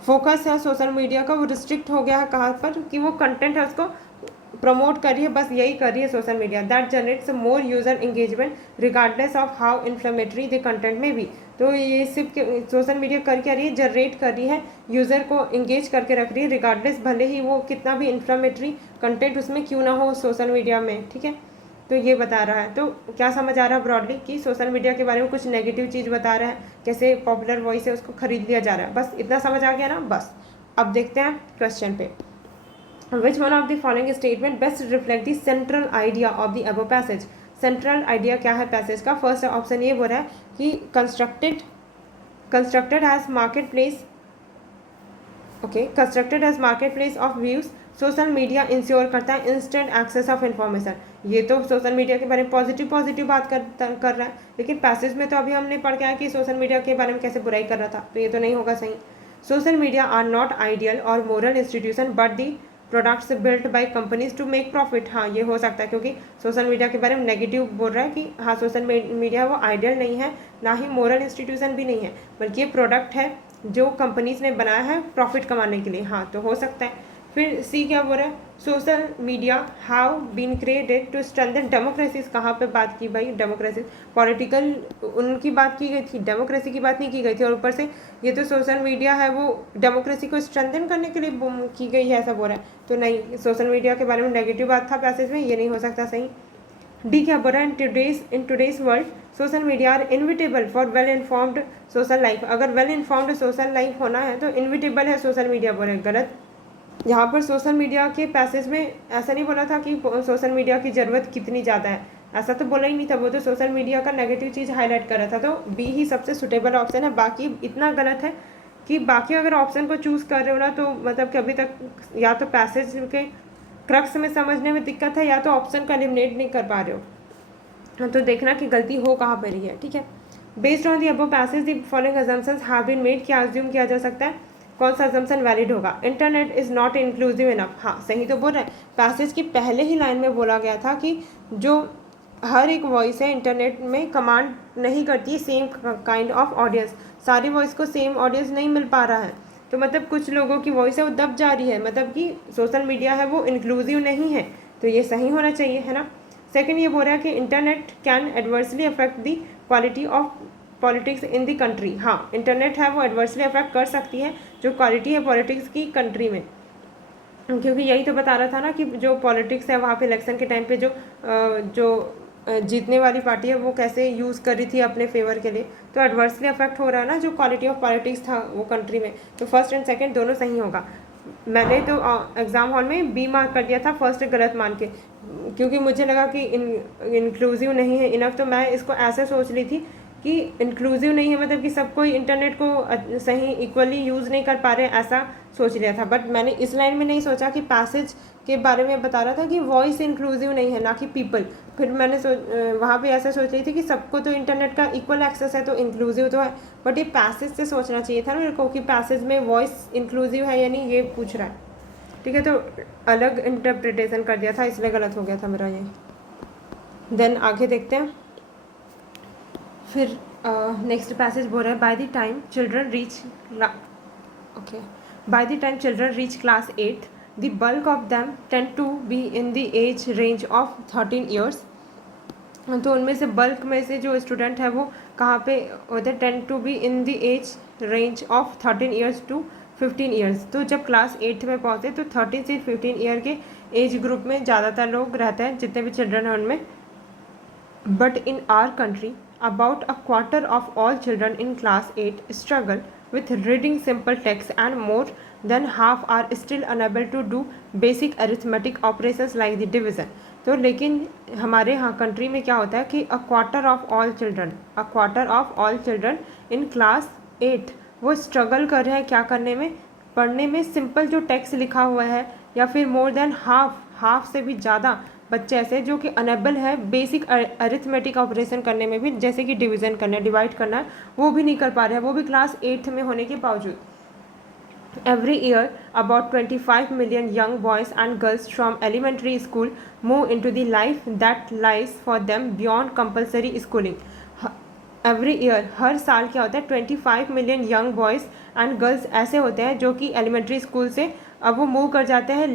फोकस है सोशल मीडिया का, वो रिस्ट्रिक्ट हो गया है कहाँ पर? कि वो कंटेंट है उसको प्रमोट कर रही है, बस यही कर रही है social media. That generates more user engagement regardless of how inflammatory the content में भी। तो ये सिर्फ सोशल मीडिया कर क्या रही है? जनरेट कर रही है, यूज़र को इंगेज करके रख रही है, रिगार्डलेस भले ही वो कितना भी इन्फ्लेमेटरी कंटेंट उसमें क्यों ना हो सोशल मीडिया में। ठीक है, तो ये बता रहा है। तो क्या समझ आ रहा है ब्रॉडली कि सोशल मीडिया के बारे में कुछ नेगेटिव चीज़ बता रहा है, कैसे पॉपुलर वॉइस है उसको खरीद लिया जा रहा है, बस इतना समझ आ गया ना। बस अब देखते हैं क्वेश्चन पे। विच one of the following statement best reflect the central idea of the above passage. Central idea क्या है पैसेज का? फर्स्ट ऑप्शन ये बोल रहा है कि constructed as marketplace, okay, constructed as marketplace of views, social media ensure करता है इंस्टेंट एक्सेस ऑफ इन्फॉर्मेशन। ये तो सोशल मीडिया के बारे में पॉजिटिव बात कर रहा है, लेकिन पैसेज में तो अभी हमने पढ़ के आया कि सोशल मीडिया के बारे में कैसे बुराई कर रहा था, तो ये तो नहीं होगा सही। Social media are not ideal और moral institution but the products built by companies to make profit. हाँ, ये हो सकता है, क्योंकि सोशल मीडिया के बारे में नेगेटिव बोल रहा है कि हाँ सोशल मीडिया वो आइडियल नहीं है, ना ही मोरल इंस्टीट्यूशन भी नहीं है, बल्कि ये प्रोडक्ट है जो कंपनीज ने बनाया है प्रॉफिट कमाने के लिए। हाँ, तो हो सकता है। फिर सी क्या बोल रहा है, social media have been created to strengthen democracies. कहाँ पे बात की भाई, डेमोक्रेसी पॉलिटिकल उनकी बात की गई थी, डेमोक्रेसी की बात नहीं की गई थी। और ऊपर से ये तो सोशल मीडिया है वो डेमोक्रेसी को स्ट्रेंथन करने के लिए की गई है, ऐसा बोल रहा है। तो नहीं, सोशल मीडिया के बारे में नेगेटिव बात था पैसेज में, ये नहीं हो सकता सही। डी क्या बोल रहा है, in today's world social media are inevitable for well informed social life. अगर वेल इन्फॉर्म्ड सोशल लाइफ होना है तो इनविटेबल है सोशल मीडिया, बोल रहे गलत। यहाँ पर सोशल मीडिया के पैसेज में ऐसा नहीं बोला था कि सोशल मीडिया की ज़रूरत कितनी ज़्यादा है, ऐसा तो बोला ही नहीं था। वो तो सोशल मीडिया का नेगेटिव चीज़ हाईलाइट कर रहा था। तो बी ही सबसे सुटेबल ऑप्शन है। बाकी इतना गलत है कि बाकी अगर ऑप्शन को चूज़ कर रहे हो ना तो मतलब कि अभी तक या तो पैसेज के क्रक्स में समझने में दिक्कत है या तो ऑप्शन का एलिमिनेट नहीं कर पा रहे हो। हाँ, तो देखना कि गलती हो कहाँ पर ही है, ठीक है। Based on the above passage the following assumptions have been made. क्या अज्यूम किया जा सकता है, कौन सा अजम्पशन वैलिड होगा, internet is not inclusive enough. हाँ सही तो बोल रहा है। पैसेज की पहले ही लाइन में बोला गया था कि जो हर एक वॉइस है इंटरनेट में कमांड नहीं करती है सेम काइंड ऑफ ऑडियंस, सारी वॉइस को सेम ऑडियंस नहीं मिल पा रहा है। तो मतलब कुछ लोगों की वॉइस है वो दब जा रही है, मतलब कि सोशल मीडिया है वो इंक्लूसिव नहीं है, तो ये सही होना चाहिए, है ना। सेकंड ये बोल रहा है कि internet can adversely affect the quality of politics in the country. हाँ, इंटरनेट है वो एडवर्सली अफेक्ट कर सकती है जो क्वालिटी है पॉलिटिक्स की कंट्री में, क्योंकि यही तो बता रहा था ना कि जो पॉलिटिक्स है वहाँ पे इलेक्शन के टाइम पे जो जीतने वाली पार्टी है वो कैसे यूज़ कर रही थी अपने फेवर के लिए। तो एडवर्सली अफेक्ट हो रहा है ना जो क्वालिटी ऑफ पॉलिटिक्स था वो कंट्री में। तो फर्स्ट एंड सेकंड दोनों सही होगा। मैंने तो एग्ज़ाम हॉल में बी मार्क कर दिया था फर्स्ट गलत मान के, क्योंकि मुझे लगा कि इंक्लूसिव नहीं है इनफ। तो मैं इसको ऐसे सोच ली थी कि इंक्लूसिव नहीं है मतलब कि सब कोई इंटरनेट को सही इक्वली यूज़ नहीं कर पा रहे, ऐसा सोच लिया था। बट मैंने इस लाइन में नहीं सोचा कि पैसेज के बारे में बता रहा था कि वॉइस इंक्लूसिव नहीं है ना कि पीपल। फिर मैंने वहाँ पे ऐसा सोच रही थी कि सबको तो इंटरनेट का इक्वल एक्सेस है तो इंक्लूसिव तो है। बट ये पैसेज से सोचना चाहिए था ना मेरे को कि पैसेज में वॉइस इंक्लूसिव है या नहीं, ये पूछ रहा है, ठीक है। तो अलग इंटरप्रिटेशन कर दिया था इसलिए गलत हो गया था मेरा ये। देन आगे देखते हैं। फिर नेक्स्ट पैसेज बोल रहा है by the time children reach class 8 the bulk of them tend to be in the age range of 13 years. तो उनमें से बल्क में से जो स्टूडेंट है वो कहाँ पे होते हैं, tend to be in the age range of 13 years to 15 years. तो जब क्लास 8 में पहुँचते तो 13 से 15 ईयर के एज ग्रुप में ज़्यादातर लोग रहते हैं, जितने भी चिल्ड्रन हैं उनमें। But in our country about a quarter of all children in class 8 struggle with reading simple text and more than half are still unable to do basic arithmetic operations like the division। तो लेकिन हमारे यहाँ country में क्या होता है कि a quarter of all children in class 8 वो स्ट्रगल कर रहे हैं क्या करने में, पढ़ने में। सिंपल जो टेक्स्ट लिखा हुआ है या फिर मोर देन हाफ से भी ज़्यादा बच्चे ऐसे जो कि अनेबल है बेसिक अरिथमेटिक ऑपरेशन करने में भी, जैसे कि डिवीज़न करना है, डिवाइड करना है, वो भी नहीं कर पा रहे हैं, वो भी क्लास 8 में होने के बावजूद। Every year, about 25 million young boys and girls from elementary school move into the life that lies for them beyond compulsory schooling। Every year, हर साल क्या होता है, 25 million young boys and girls ऐसे होते हैं जो कि एलिमेंट्री स्कूल से अब वो मूव कर जाते हैं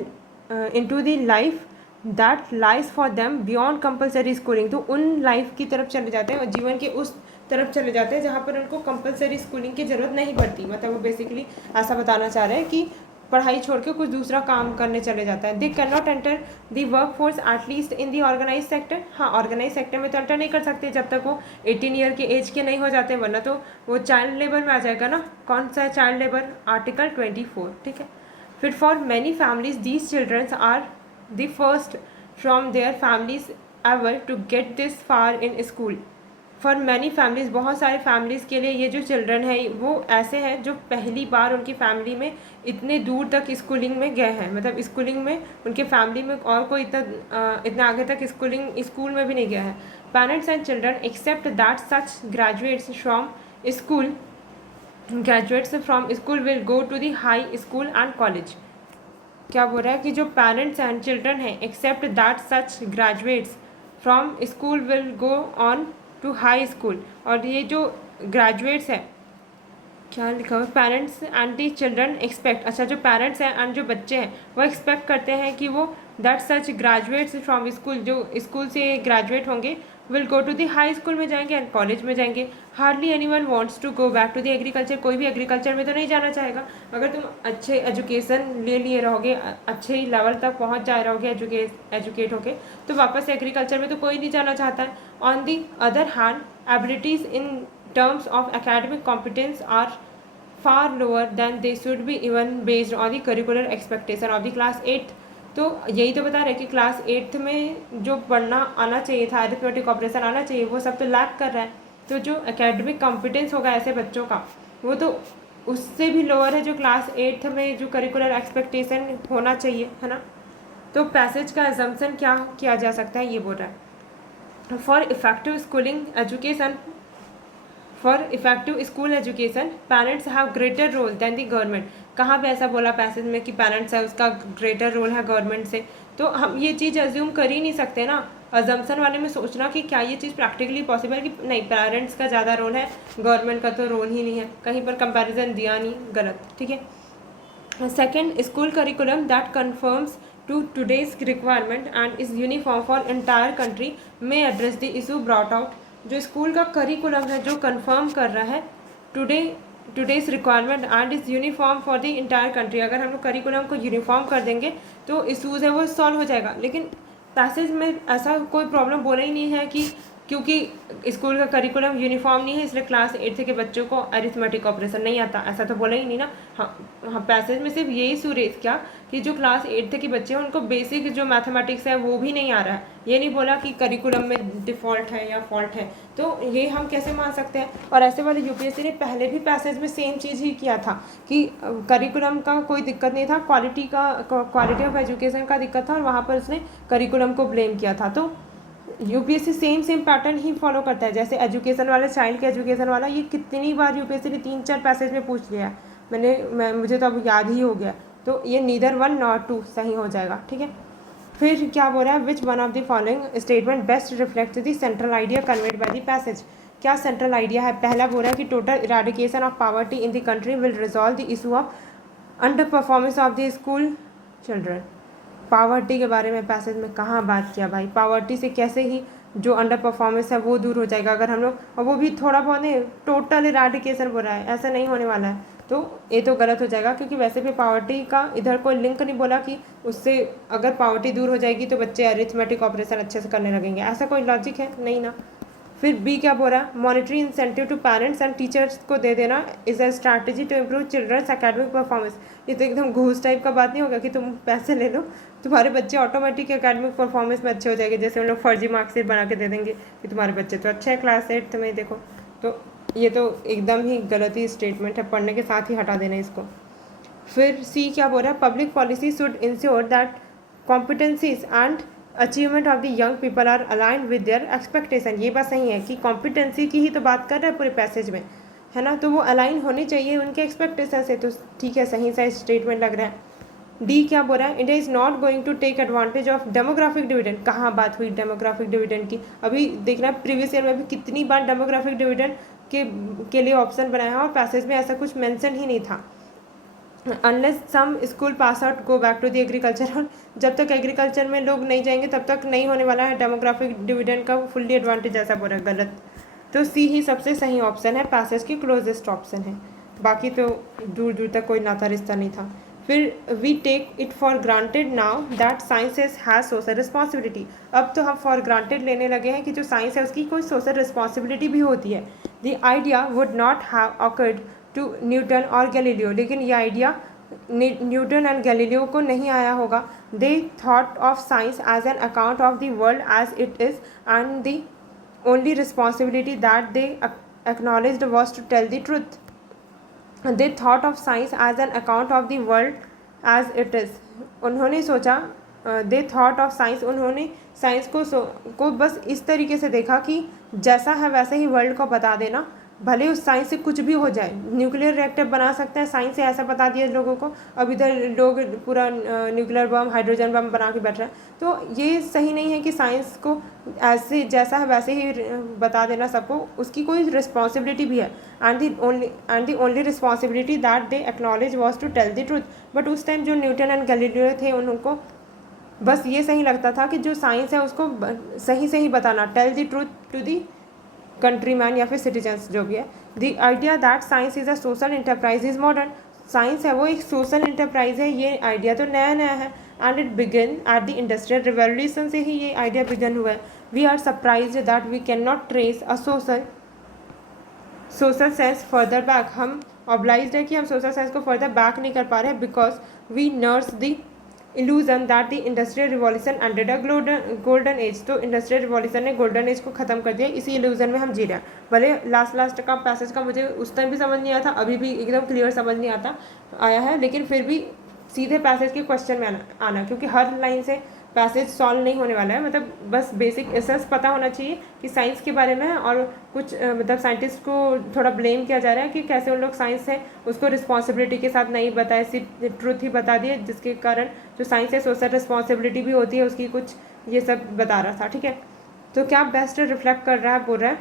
into the life that lies for them beyond compulsory schooling. तो उन लाइफ की तरफ चले जाते हैं और जीवन के उस तरफ चले जाते हैं जहाँ पर उनको कंपलसरी स्कूलिंग की ज़रूरत नहीं पड़ती। मतलब वो बेसिकली ऐसा बताना चाह रहे हैं कि पढ़ाई छोड़ के कुछ दूसरा काम करने चले जाता है। They can not enter the workforce at least in the organise sector. हाँ, ऑर्गेनाइज सेक्टर में तो एंटर नहीं कर सकते जब तक वो 18 ईयर के एज के नहीं हो जाते, वरना तो वो चाइल्ड लेबर में आ जाएगा ना। कौन सा है चाइल्ड लेबर, आर्टिकल 24, ठीक है। फिर for many families these childrens are the first from their families ever to get this far in school. For many families, बहुत सारे फैमिलीज़ के लिए ये जो चिल्ड्रन है वो ऐसे हैं जो पहली बार उनकी फैमिली में इतने दूर तक स्कूलिंग में गए हैं। मतलब स्कूलिंग में उनके फैमिली में और कोई इतना आगे तक स्कूल में भी नहीं गया है। Parents and children accept that such graduates from school will go to the high school and college. क्या बोल रहा है कि जो पेरेंट्स एंड चिल्ड्रन हैं accept that such graduates from school will go on to high school. और ये जो ग्रेजुएट्स हैं क्या लिखा हुआ, parents and the children expect, अच्छा जो पेरेंट्स हैं एंड जो बच्चे हैं वो एक्सपेक्ट करते हैं कि वो that such graduates from school, जो स्कूल से ग्रेजुएट होंगे, will go to the high school में जाएंगे एंड कॉलेज में जाएंगे। Hardly anyone wants to go back to the agriculture, कोई भी एग्रीकल्चर में तो नहीं जाना चाहेगा। अगर तुम अच्छे एजुकेशन ले लिए रहोगे, अच्छे ही लेवल तक पहुंच जाए रहोगे एजुकेट होके, तो वापस एग्रीकल्चर में तो कोई नहीं जाना चाहता है। On the other hand, abilities in terms of academic competence are far lower than they should be even based on the curricular expectation of the class 8th। तो यही तो बता रहे कि क्लास 8th में जो पढ़ना आना चाहिए था, अरिथमेटिक ऑपरेशन आना चाहिए, वो सब तो लैक कर रहा है। तो जो एकेडमिक कॉम्पिटेंस होगा ऐसे बच्चों का, वो तो उससे भी लोअर है जो क्लास 8th में जो करिकुलर एक्सपेक्टेशन होना चाहिए, है ना। तो पैसेज का एजम्पशन क्या किया जा सकता है, ये बोल रहा है, for effective schooling education, for effective school education parents have greater role than the government. कहाँ पे ऐसा बोला पैसेज में कि पेरेंट्स है उसका ग्रेटर रोल है गवर्नमेंट से? तो हम ये चीज़ अज्यूम कर ही नहीं सकते ना। अजम्पशन वाले में सोचना कि क्या ये चीज़ प्रैक्टिकली पॉसिबल है कि नहीं पेरेंट्स का ज़्यादा रोल है, गवर्नमेंट का तो रोल ही नहीं है, कहीं पर कंपैरिजन दिया नहीं, गलत, ठीक है। Second, school curriculum that confirms to today's requirement and is uniform for entire country may address the issue brought out। जो स्कूल का करिकुलम है जो कंफर्म कर रहा है today's requirement and is uniform for the entire country, अगर हम लोग करिकुलम को यूनिफॉर्म कर देंगे तो इशूज़ है वो सॉल्व हो जाएगा। लेकिन पैसेज में ऐसा कोई प्रॉब्लम बोला ही नहीं है कि क्योंकि स्कूल का करिकुलम यूनिफॉर्म नहीं है इसलिए क्लास 8th के बच्चों को अरिथमेटिक ऑपरेशन नहीं आता, ऐसा तो बोला ही नहीं ना। हाँ पैसेज में सिर्फ यही सुरेश क्या कि जो क्लास 8th के बच्चे हैं उनको बेसिक जो मैथमेटिक्स है वो भी नहीं आ रहा है, ये नहीं बोला कि करिकुलम में डिफ़ॉल्ट है या फॉल्ट है। तो ये हम कैसे मान सकते हैं? और ऐसे वाले यूपीएससी ने पहले भी पैसेज में सेम चीज़ ही किया था कि करिकुलम का कोई दिक्कत नहीं था, क्वालिटी ऑफ एजुकेशन का दिक्कत था और वहाँ पर उसने करिकुलम को ब्लेम किया था। तो यूपीएससी सेम पैटर्न ही फॉलो करता है। जैसे एजुकेशन वाला, चाइल्ड के एजुकेशन वाला, ये कितनी बार यूपीएससी ने 3-4 पैसेज में पूछ लिया है, मुझे तो अब याद ही हो गया। तो ये नीदर 1 नॉर 2 सही हो जाएगा, ठीक है। फिर क्या बोल रहा है, विच one of the following statement best reflect the central idea conveyed by the passage. क्या सेंट्रल आइडिया है? पहला बोल रहा है कि total eradication of poverty in the country will resolve the issue of under performance of the school children. Poverty के बारे में पैसेज में कहाँ बात किया भाई? पावर्टी से कैसे ही जो अंडर परफॉर्मेंस है वो दूर हो जाएगा अगर हम लोग, और वो भी थोड़ा बहुत नहीं, टोटल इराडिकेशन बोल रहा है, ऐसा नहीं होने वाला है। तो ये तो गलत हो जाएगा क्योंकि वैसे भी पावर्टी का इधर कोई लिंक नहीं बोला कि उससे अगर पावर्टी दूर हो जाएगी तो बच्चे अरिथमेटिक ऑपरेशन अच्छे से करने लगेंगे, ऐसा कोई लॉजिक है नहीं ना। फिर बी क्या बोल रहा है, monetary incentive to parents and teachers को दे देना is a strategy to improve children's academic performance. ये तो एकदम घूस टाइप का बात नहीं होगा कि तुम पैसे ले लो तुम्हारे बच्चे ऑटोमेटिक एकेडमिक परफॉर्मेंस में अच्छे हो जाएंगे, जैसे हम लोग फर्जी मार्कशीट बना के दे देंगे कि तुम्हारे बच्चे तो अच्छे हैं क्लास 8 में देखो। तो ये तो एकदम ही गलत ही स्टेटमेंट है, पढ़ने के साथ ही हटा देना इसको। फिर सी क्या बोल रहा है, public policy should ensure that competencies and achievement of the young people are align with their expectation. ये बात सही है कि कॉम्पिटेंसी की ही तो बात कर रहे हैं पूरे पैसेज में, है ना। तो वो अलाइन होनी चाहिए उनके एक्सपेक्टेशन से, तो ठीक है, सही सा स्टेटमेंट लग रहा है। डी क्या बोल रहा है, India is not going to take advantage of demographic dividend. कहाँ बात हुई डेमोग्राफिक डिविडेंड की? अभी देखना प्रीवियस ईयर में भी कितनी बार डेमोग्राफिक डिविडेंड के लिए ऑप्शन बनाया है और पैसेज में ऐसा कुछ मेंशन ही नहीं था। Unless some school pass out go back to the agriculture, और जब तक एग्रीकल्चर में लोग नहीं जाएंगे तब तक नहीं होने वाला है डेमोग्राफिक डिविडेंड का फुल्ली एडवांटेज, ऐसा बोल रहा है, गलत। तो सी ही सबसे सही ऑप्शन है, पैसेज की क्लोजेस्ट ऑप्शन है, बाकी तो दूर दूर तक कोई नाता रिश्ता नहीं था। फिर we take it for granted now that science has social responsibility. अब तो हम फॉर ग्रांटेड लेने लगे हैं कि जो साइंस है उसकी कोई सोशल रिस्पॉन्सिबिलिटी भी होती है। The idea would not have occurred to Newton और गैलीलियो, लेकिन ये आइडिया न्यूटन एंड गैलीलियो को नहीं आया होगा। They thought of science as an account of the world as it is and the only responsibility that they acknowledged was to tell the truth. They thought of science as an account of the world as it is. उन्होंने सोचा, they thought of science, उन्होंने science को बस इस तरीके से देखा कि जैसा है वैसे ही वर्ल्ड को बता देना, भले उस साइंस से कुछ भी हो जाए, न्यूक्लियर रिएक्टर बना सकते हैं, साइंस से ऐसा बता दिया लोगों को, अब इधर लोग पूरा न्यूक्लियर बम, हाइड्रोजन बम बना के बैठ रहे हैं। तो ये सही नहीं है कि साइंस को ऐसे जैसा है वैसे ही बता देना सबको, उसकी कोई रिस्पॉन्सिबिलिटी भी है। And the only responsibility that they acknowledge was to tell the truth. But उस टाइम जो न्यूटन एंड गैलीलियो थे उनको बस ये सही लगता था कि जो साइंस है उसको सही सही बताना, tell the truth to the countryman या फिर सिटीजन्स जो भी है। The idea that science is a social enterprise is modern. Science है वो एक सोशल इंटरप्राइज है, ये आइडिया तो नया नया है। And it begin at the industrial revolution से ही ये आइडिया बिगन हुआ है। We are surprise that we can not trace a social sense further back. हम ऑब्लाइज्ड है कि हम सोशल सेंस को फर्दर बैक नहीं कर पा रहे हैं, because we nurse the illusion that the industrial revolution ended a golden age. तो इंडस्ट्रियल रिवॉल्यूशन ने गोल्डन एज को खत्म कर दिया, इसी इल्यूजन में हम जी रहे हैं। भले लास्ट का पैसेज का मुझे उस टाइम भी समझ नहीं आया था, अभी भी एकदम क्लियर समझ नहीं आया है, लेकिन फिर भी सीधे पैसेज के क्वेश्चन में आना क्योंकि हर लाइन से पैसेज सॉल्व नहीं होने वाला है। मतलब बस बेसिक एसेंस पता होना चाहिए कि साइंस के बारे में है, और कुछ मतलब साइंटिस्ट को थोड़ा ब्लेम किया जा रहा है कि कैसे उन लोग साइंस है उसको रिस्पॉन्सिबिलिटी के साथ नहीं बताए, सिर्फ ट्रूथ ही बता दिए, जिसके कारण जो साइंस है सोशल रिस्पॉन्सिबिलिटी भी होती है उसकी, कुछ ये सब बता रहा था। ठीक है, तो क्या बेस्ट रिफ्लेक्ट कर रहा है, बोल रहा है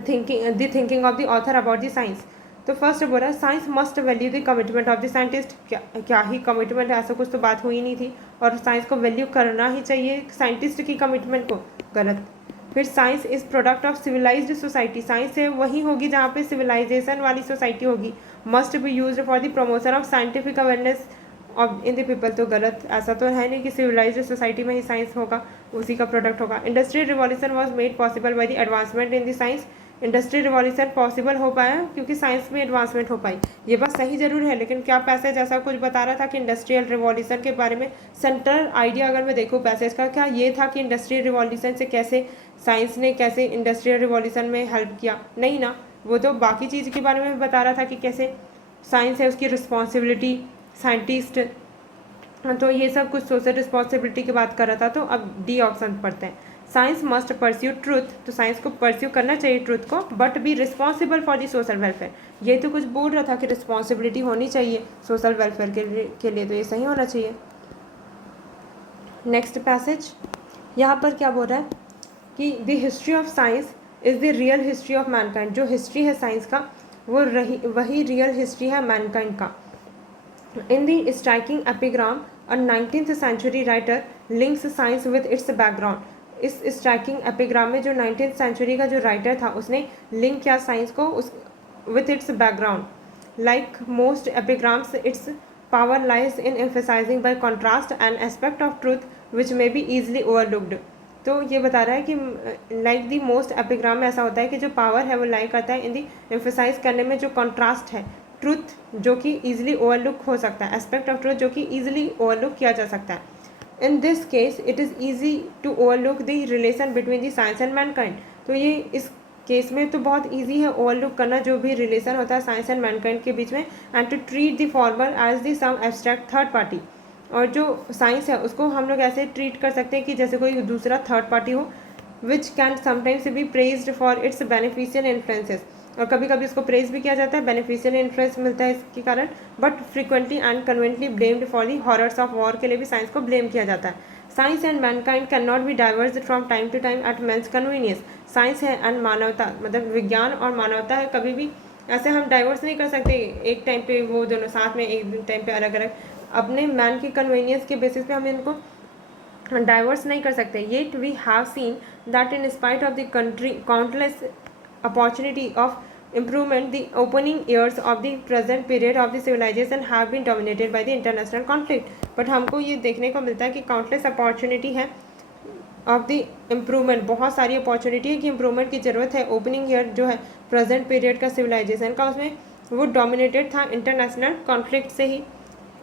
thinking of the author about the science. तो फर्स्ट बोल रहा है science must value the commitment of the scientist. क्या ही कमिटमेंट है, ऐसा कुछ तो बात हुई नहीं थी, और साइंस को वैल्यू करना ही चाहिए साइंटिस्ट की कमिटमेंट को, गलत। फिर science is product of civilised society. Science है वही होगी जहाँ पे सिविलाइजेशन वाली सोसाइटी होगी। Must be used for the promotion of scientific awareness of in the people. तो गलत, ऐसा तो है नहीं कि सिविलाइज्ड सोसाइटी में ही साइंस होगा, उसी का प्रोडक्ट होगा। Industrial revolution was made possible by the advancement in the science. Industrial revolution possible हो पाया क्योंकि साइंस में एडवांसमेंट हो पाई। ये बात सही जरूर है, लेकिन क्या पैसेज ऐसा कुछ बता रहा था कि इंडस्ट्रियल रिवॉल्यूशन के बारे में सेंट्रल आइडिया अगर मैं देखूँ पैसेज का, क्या ये था कि इंडस्ट्रियल रिवॉल्यूशन से कैसे साइंस ने कैसे इंडस्ट्रियल रिवॉल्यूशन में हेल्प किया? नहीं ना, वो तो बाकी चीज़ के बारे में भी बता रहा था कि कैसे साइंस है उसकी रिस्पॉन्सिबिलिटी, साइंटिस्ट, तो ये सब कुछ सोशल रिस्पॉन्सिबिलिटी की बात कर रहा था। तो अब डी ऑप्शन पढ़ते हैं। Science must pursue truth. तो साइंस को परस्यू करना चाहिए ट्रूथ को, but be responsible for the social welfare. ये तो कुछ बोल रहा था कि रिस्पॉन्सिबिलिटी होनी चाहिए सोशल वेलफेयर के लिए, तो ये सही होना चाहिए। नेक्स्ट पैसेज यहाँ पर क्या बोल रहा है कि the history of science is the real history of Mankind. जो हिस्ट्री है साइंस का वो वही रियल हिस्ट्री है मैनकाइंड का। In the striking epigram, a 19th century writer links science with its background. इस स्ट्राइकिंग एपिग्राम में जो 19th सेंचुरी का जो राइटर था उसने लिंक किया साइंस को उस with its background. Like most एपिग्राम्स it's power lies in emphasizing bye contrast an aspect of truth which may be easily overlooked. तो ये बता रहा है कि लाइक दी मोस्ट एपिग्राम में ऐसा होता है कि जो पावर है वो लाई करता है इन दी एम्फेसाइज करने में जो कॉन्ट्रास्ट है, ट्रूथ जो कि ईजिली ओवरलुक हो सकता है, एस्पेक्ट ऑफ ट्रूथ जो कि ईजिली ओवरलुक किया जा सकता है। In this case it is easy to overlook the relation between the science and mankind. तो ये इस केस में तो बहुत ईजी है ओवरलुक करना जो भी रिलेशन होता है साइंस एंड मैनकाइंड के बीच में, and to treat the former as the some abstract third party. और जो साइंस है उसको हम लोग ऐसे ट्रीट कर सकते हैं कि जैसे कोई दूसरा थर्ड पार्टी हो, which can sometimes be praised for its beneficial influences. और कभी कभी इसको प्रेज भी किया जाता है, बेनिफिशियल इन्फ्लुएंस मिलता है इसके कारण, but frequently and conventionally blamed for the horrors of war के लिए भी साइंस को ब्लेम किया जाता है। Science and mankind can not be divorced from time to time at man's convenience. Science है एंड मानवता, मतलब विज्ञान और मानवता है, कभी भी ऐसे हम डाइवर्स नहीं कर सकते एक टाइम पे वो दोनों साथ में, एक टाइम पे अलग अलग। अपने मैन की कन्वीनियंस के बेसिस पे हम इनको डाइवर्स नहीं कर सकते। Yet we have seen that in spite of the country countless opportunity of improvement, the opening years of the present period of the civilization have been dominated by the international conflict. But हमको ये देखने को मिलता है कि countless opportunity है of the improvement, बहुत सारी अपॉर्चुनिटी है कि इम्प्रूवमेंट की ज़रूरत है। ओपनिंग ईयर जो है प्रेजेंट पीरियड का सिविलाइजेशन का, उसमें वो डोमिनेटेड था इंटरनेशनल कॉन्फ्लिक्ट से ही।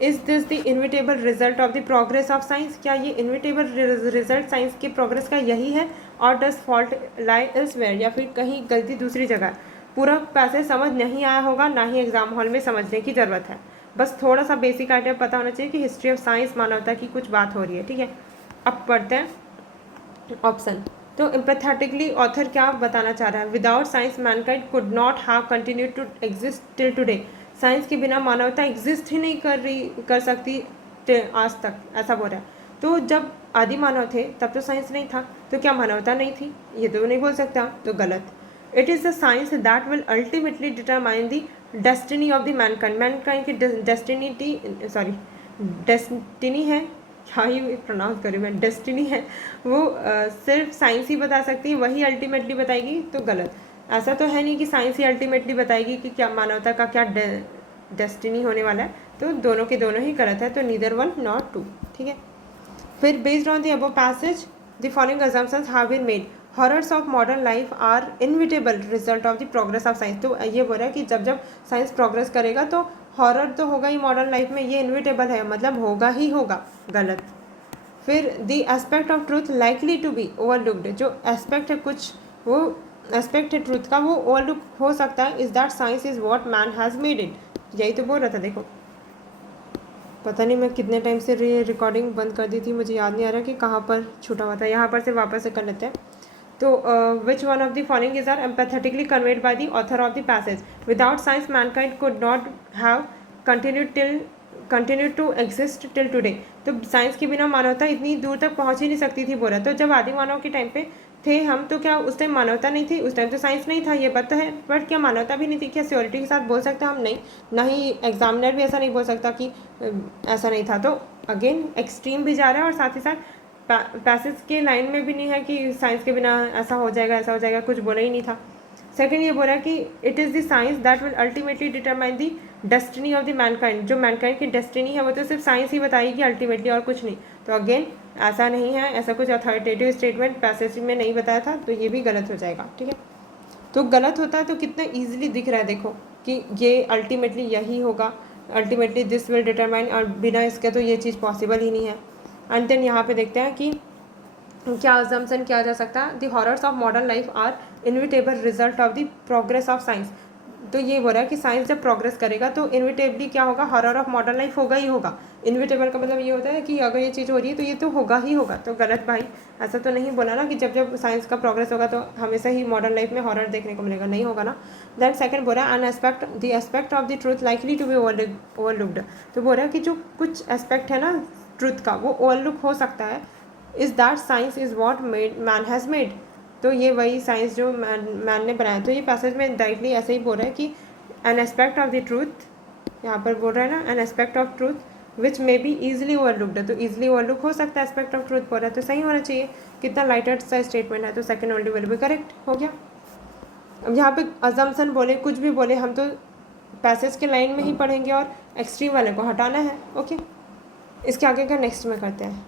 Is this the inevitable result of the progress of science? क्या ये इनविटेबल रिजल्ट साइंस की प्रोग्रेस का यही है, और डज फॉल्ट लाई एल्सवेयर, या फिर कहीं गलती दूसरी जगह? पूरा पैसे समझ नहीं आया होगा, ना ही एग्जाम हॉल में समझने की ज़रूरत है, बस थोड़ा सा बेसिक आइडिया पता होना चाहिए कि हिस्ट्री ऑफ साइंस मानवता की कुछ बात हो रही है। ठीक है, अब पढ़ते हैं ऑप्शन। तो एम्पैथेटिकली ऑथर क्या बताना चाह रहा है, without science mankind could not have continue to exist till today. Science के बिना मानवता एग्जिस्ट ही नहीं कर सकती आज तक, ऐसा बोल रहा है। तो जब आदि मानव थे तब तो साइंस नहीं था, तो क्या मानवता नहीं थी, ये तो नहीं बोल सकता, तो गलत। It is the science that will ultimately determine the destiny of the Mankind. Mankind की डेस्टिनी है, क्या ही प्रोनाउंस करूँ मैं, डेस्टिनी है, वो सिर्फ साइंस ही बता सकती है, वही अल्टीमेटली बताएगी, तो गलत। ऐसा तो है नहीं कि साइंस ही अल्टीमेटली बताएगी कि क्या मानवता का क्या डेस्टिनी होने वाला है, तो दोनों के दोनों ही गलत है, तो नीदर वन नॉट टू, ठीक है। फिर based on the above passage the following assumptions have been made. Horrors of modern life are inevitable result of the progress of science. तो ये बोल रहा है कि जब जब साइंस प्रोग्रेस करेगा तो हॉरर तो होगा ही मॉडर्न लाइफ में, ये इनविटेबल है, मतलब होगा ही होगा, गलत। फिर the aspect of truth likely to be overlooked. जो एस्पेक्ट है कुछ, वो एस्पेक्ट है ट्रूथ का, वो ओवरलुक हो सकता है, is that science is what man has made it. यही तो बोल रहा था। देखो, पता नहीं मैं कितने टाइम से रिकॉर्डिंग बंद कर दी थी, मुझे याद नहीं आ रहा कि कहाँ पर छूटा हुआ था, यहाँ पर से वापस से कर लेते हैं। तो which one of the following is are empathetically conveyed by the author of the passage. Without science mankind could not have continue to exist till today. तो साइंस के बिना मानवता इतनी दूर तक पहुंच ही नहीं सकती थी, बोला। तो जब आदि मानव के टाइम पे थे हम, तो क्या उस टाइम मानवता नहीं थी? उस टाइम तो साइंस नहीं था, ये बात तो है, बट क्या मानवता भी नहीं थी? क्या श्योरिटी के साथ बोल सकते हैं हम? नहीं, ना ही एग्जामिनर भी ऐसा नहीं बोल सकता कि ऐसा नहीं था। तो अगेन एक्सट्रीम भी जा रहा है, और साथ ही साथ पैसेज के लाइन में भी नहीं है कि साइंस के बिना ऐसा हो जाएगा, ऐसा हो जाएगा, कुछ बोला ही नहीं था। सेकेंड ये बोला कि it is the science that will ultimately determine the destiny of the Mankind. जो मैनकाइंड की डेस्टिनी है वो तो सिर्फ साइंस ही बताएगी अल्टीमेटली, और कुछ नहीं। तो अगेन ऐसा नहीं है, ऐसा कुछ अथॉरिटेटिव स्टेटमेंट पैसेज में नहीं बताया था, तो ये भी गलत हो जाएगा, ठीक है। तो गलत होता है तो कितना ईजिली दिख रहा है, देखो कि ये अल्टीमेटली यही होगा, अल्टीमेटली दिस विल डिटरमाइन, और बिना इसके तो ये चीज़ पॉसिबल ही नहीं है। एंड देन यहाँ पे देखते हैं कि क्या अजम्पशन किया जा सकता है, the horrors of modern life are inevitable result of the progress of science. तो ये बोल रहा है कि साइंस जब प्रोग्रेस करेगा तो इनविटेबली क्या होगा, हॉरर ऑफ मॉडर्न लाइफ होगा ही होगा। इनविटेबल का मतलब ये होता है कि अगर ये चीज़ हो रही है तो ये तो होगा ही होगा, तो गलत भाई। ऐसा तो नहीं बोला ना कि जब जब साइंस का प्रोग्रेस होगा तो हमेशा ही मॉडर्न लाइफ में हॉरर देखने को मिलेगा, नहीं होगा ना। दैन सेकंड बोल रहा है the aspect of the truth likely to be overlooked. तो बोल रहा है कि जो कुछ एस्पेक्ट है ना ट्रूथ का, वो ओवरलुक हो सकता है, is that science is what man has made. तो ये वही साइंस जो मैन ने बनाया। तो ये पैसेज में डायरेक्टली ऐसे ही बोल रहा है कि an aspect of the truth, यहाँ पर बोल रहा है ना, an aspect of truth which may be easily overlooked. तो ईजिली ओवरलुक हो सकता है एस्पेक्ट ऑफ ट्रूथ बोल रहा है, तो सही होना चाहिए। कितना लाइटर सा स्टेटमेंट है, तो second only will be correct, हो गया। अब यहाँ पे अजम्पशन बोले, कुछ भी बोले, हम तो पैसेज के लाइन में ही पढ़ेंगे और एक्सट्रीम वाले को हटाना है, ओके। इसके आगे का नेक्स्ट में करते हैं।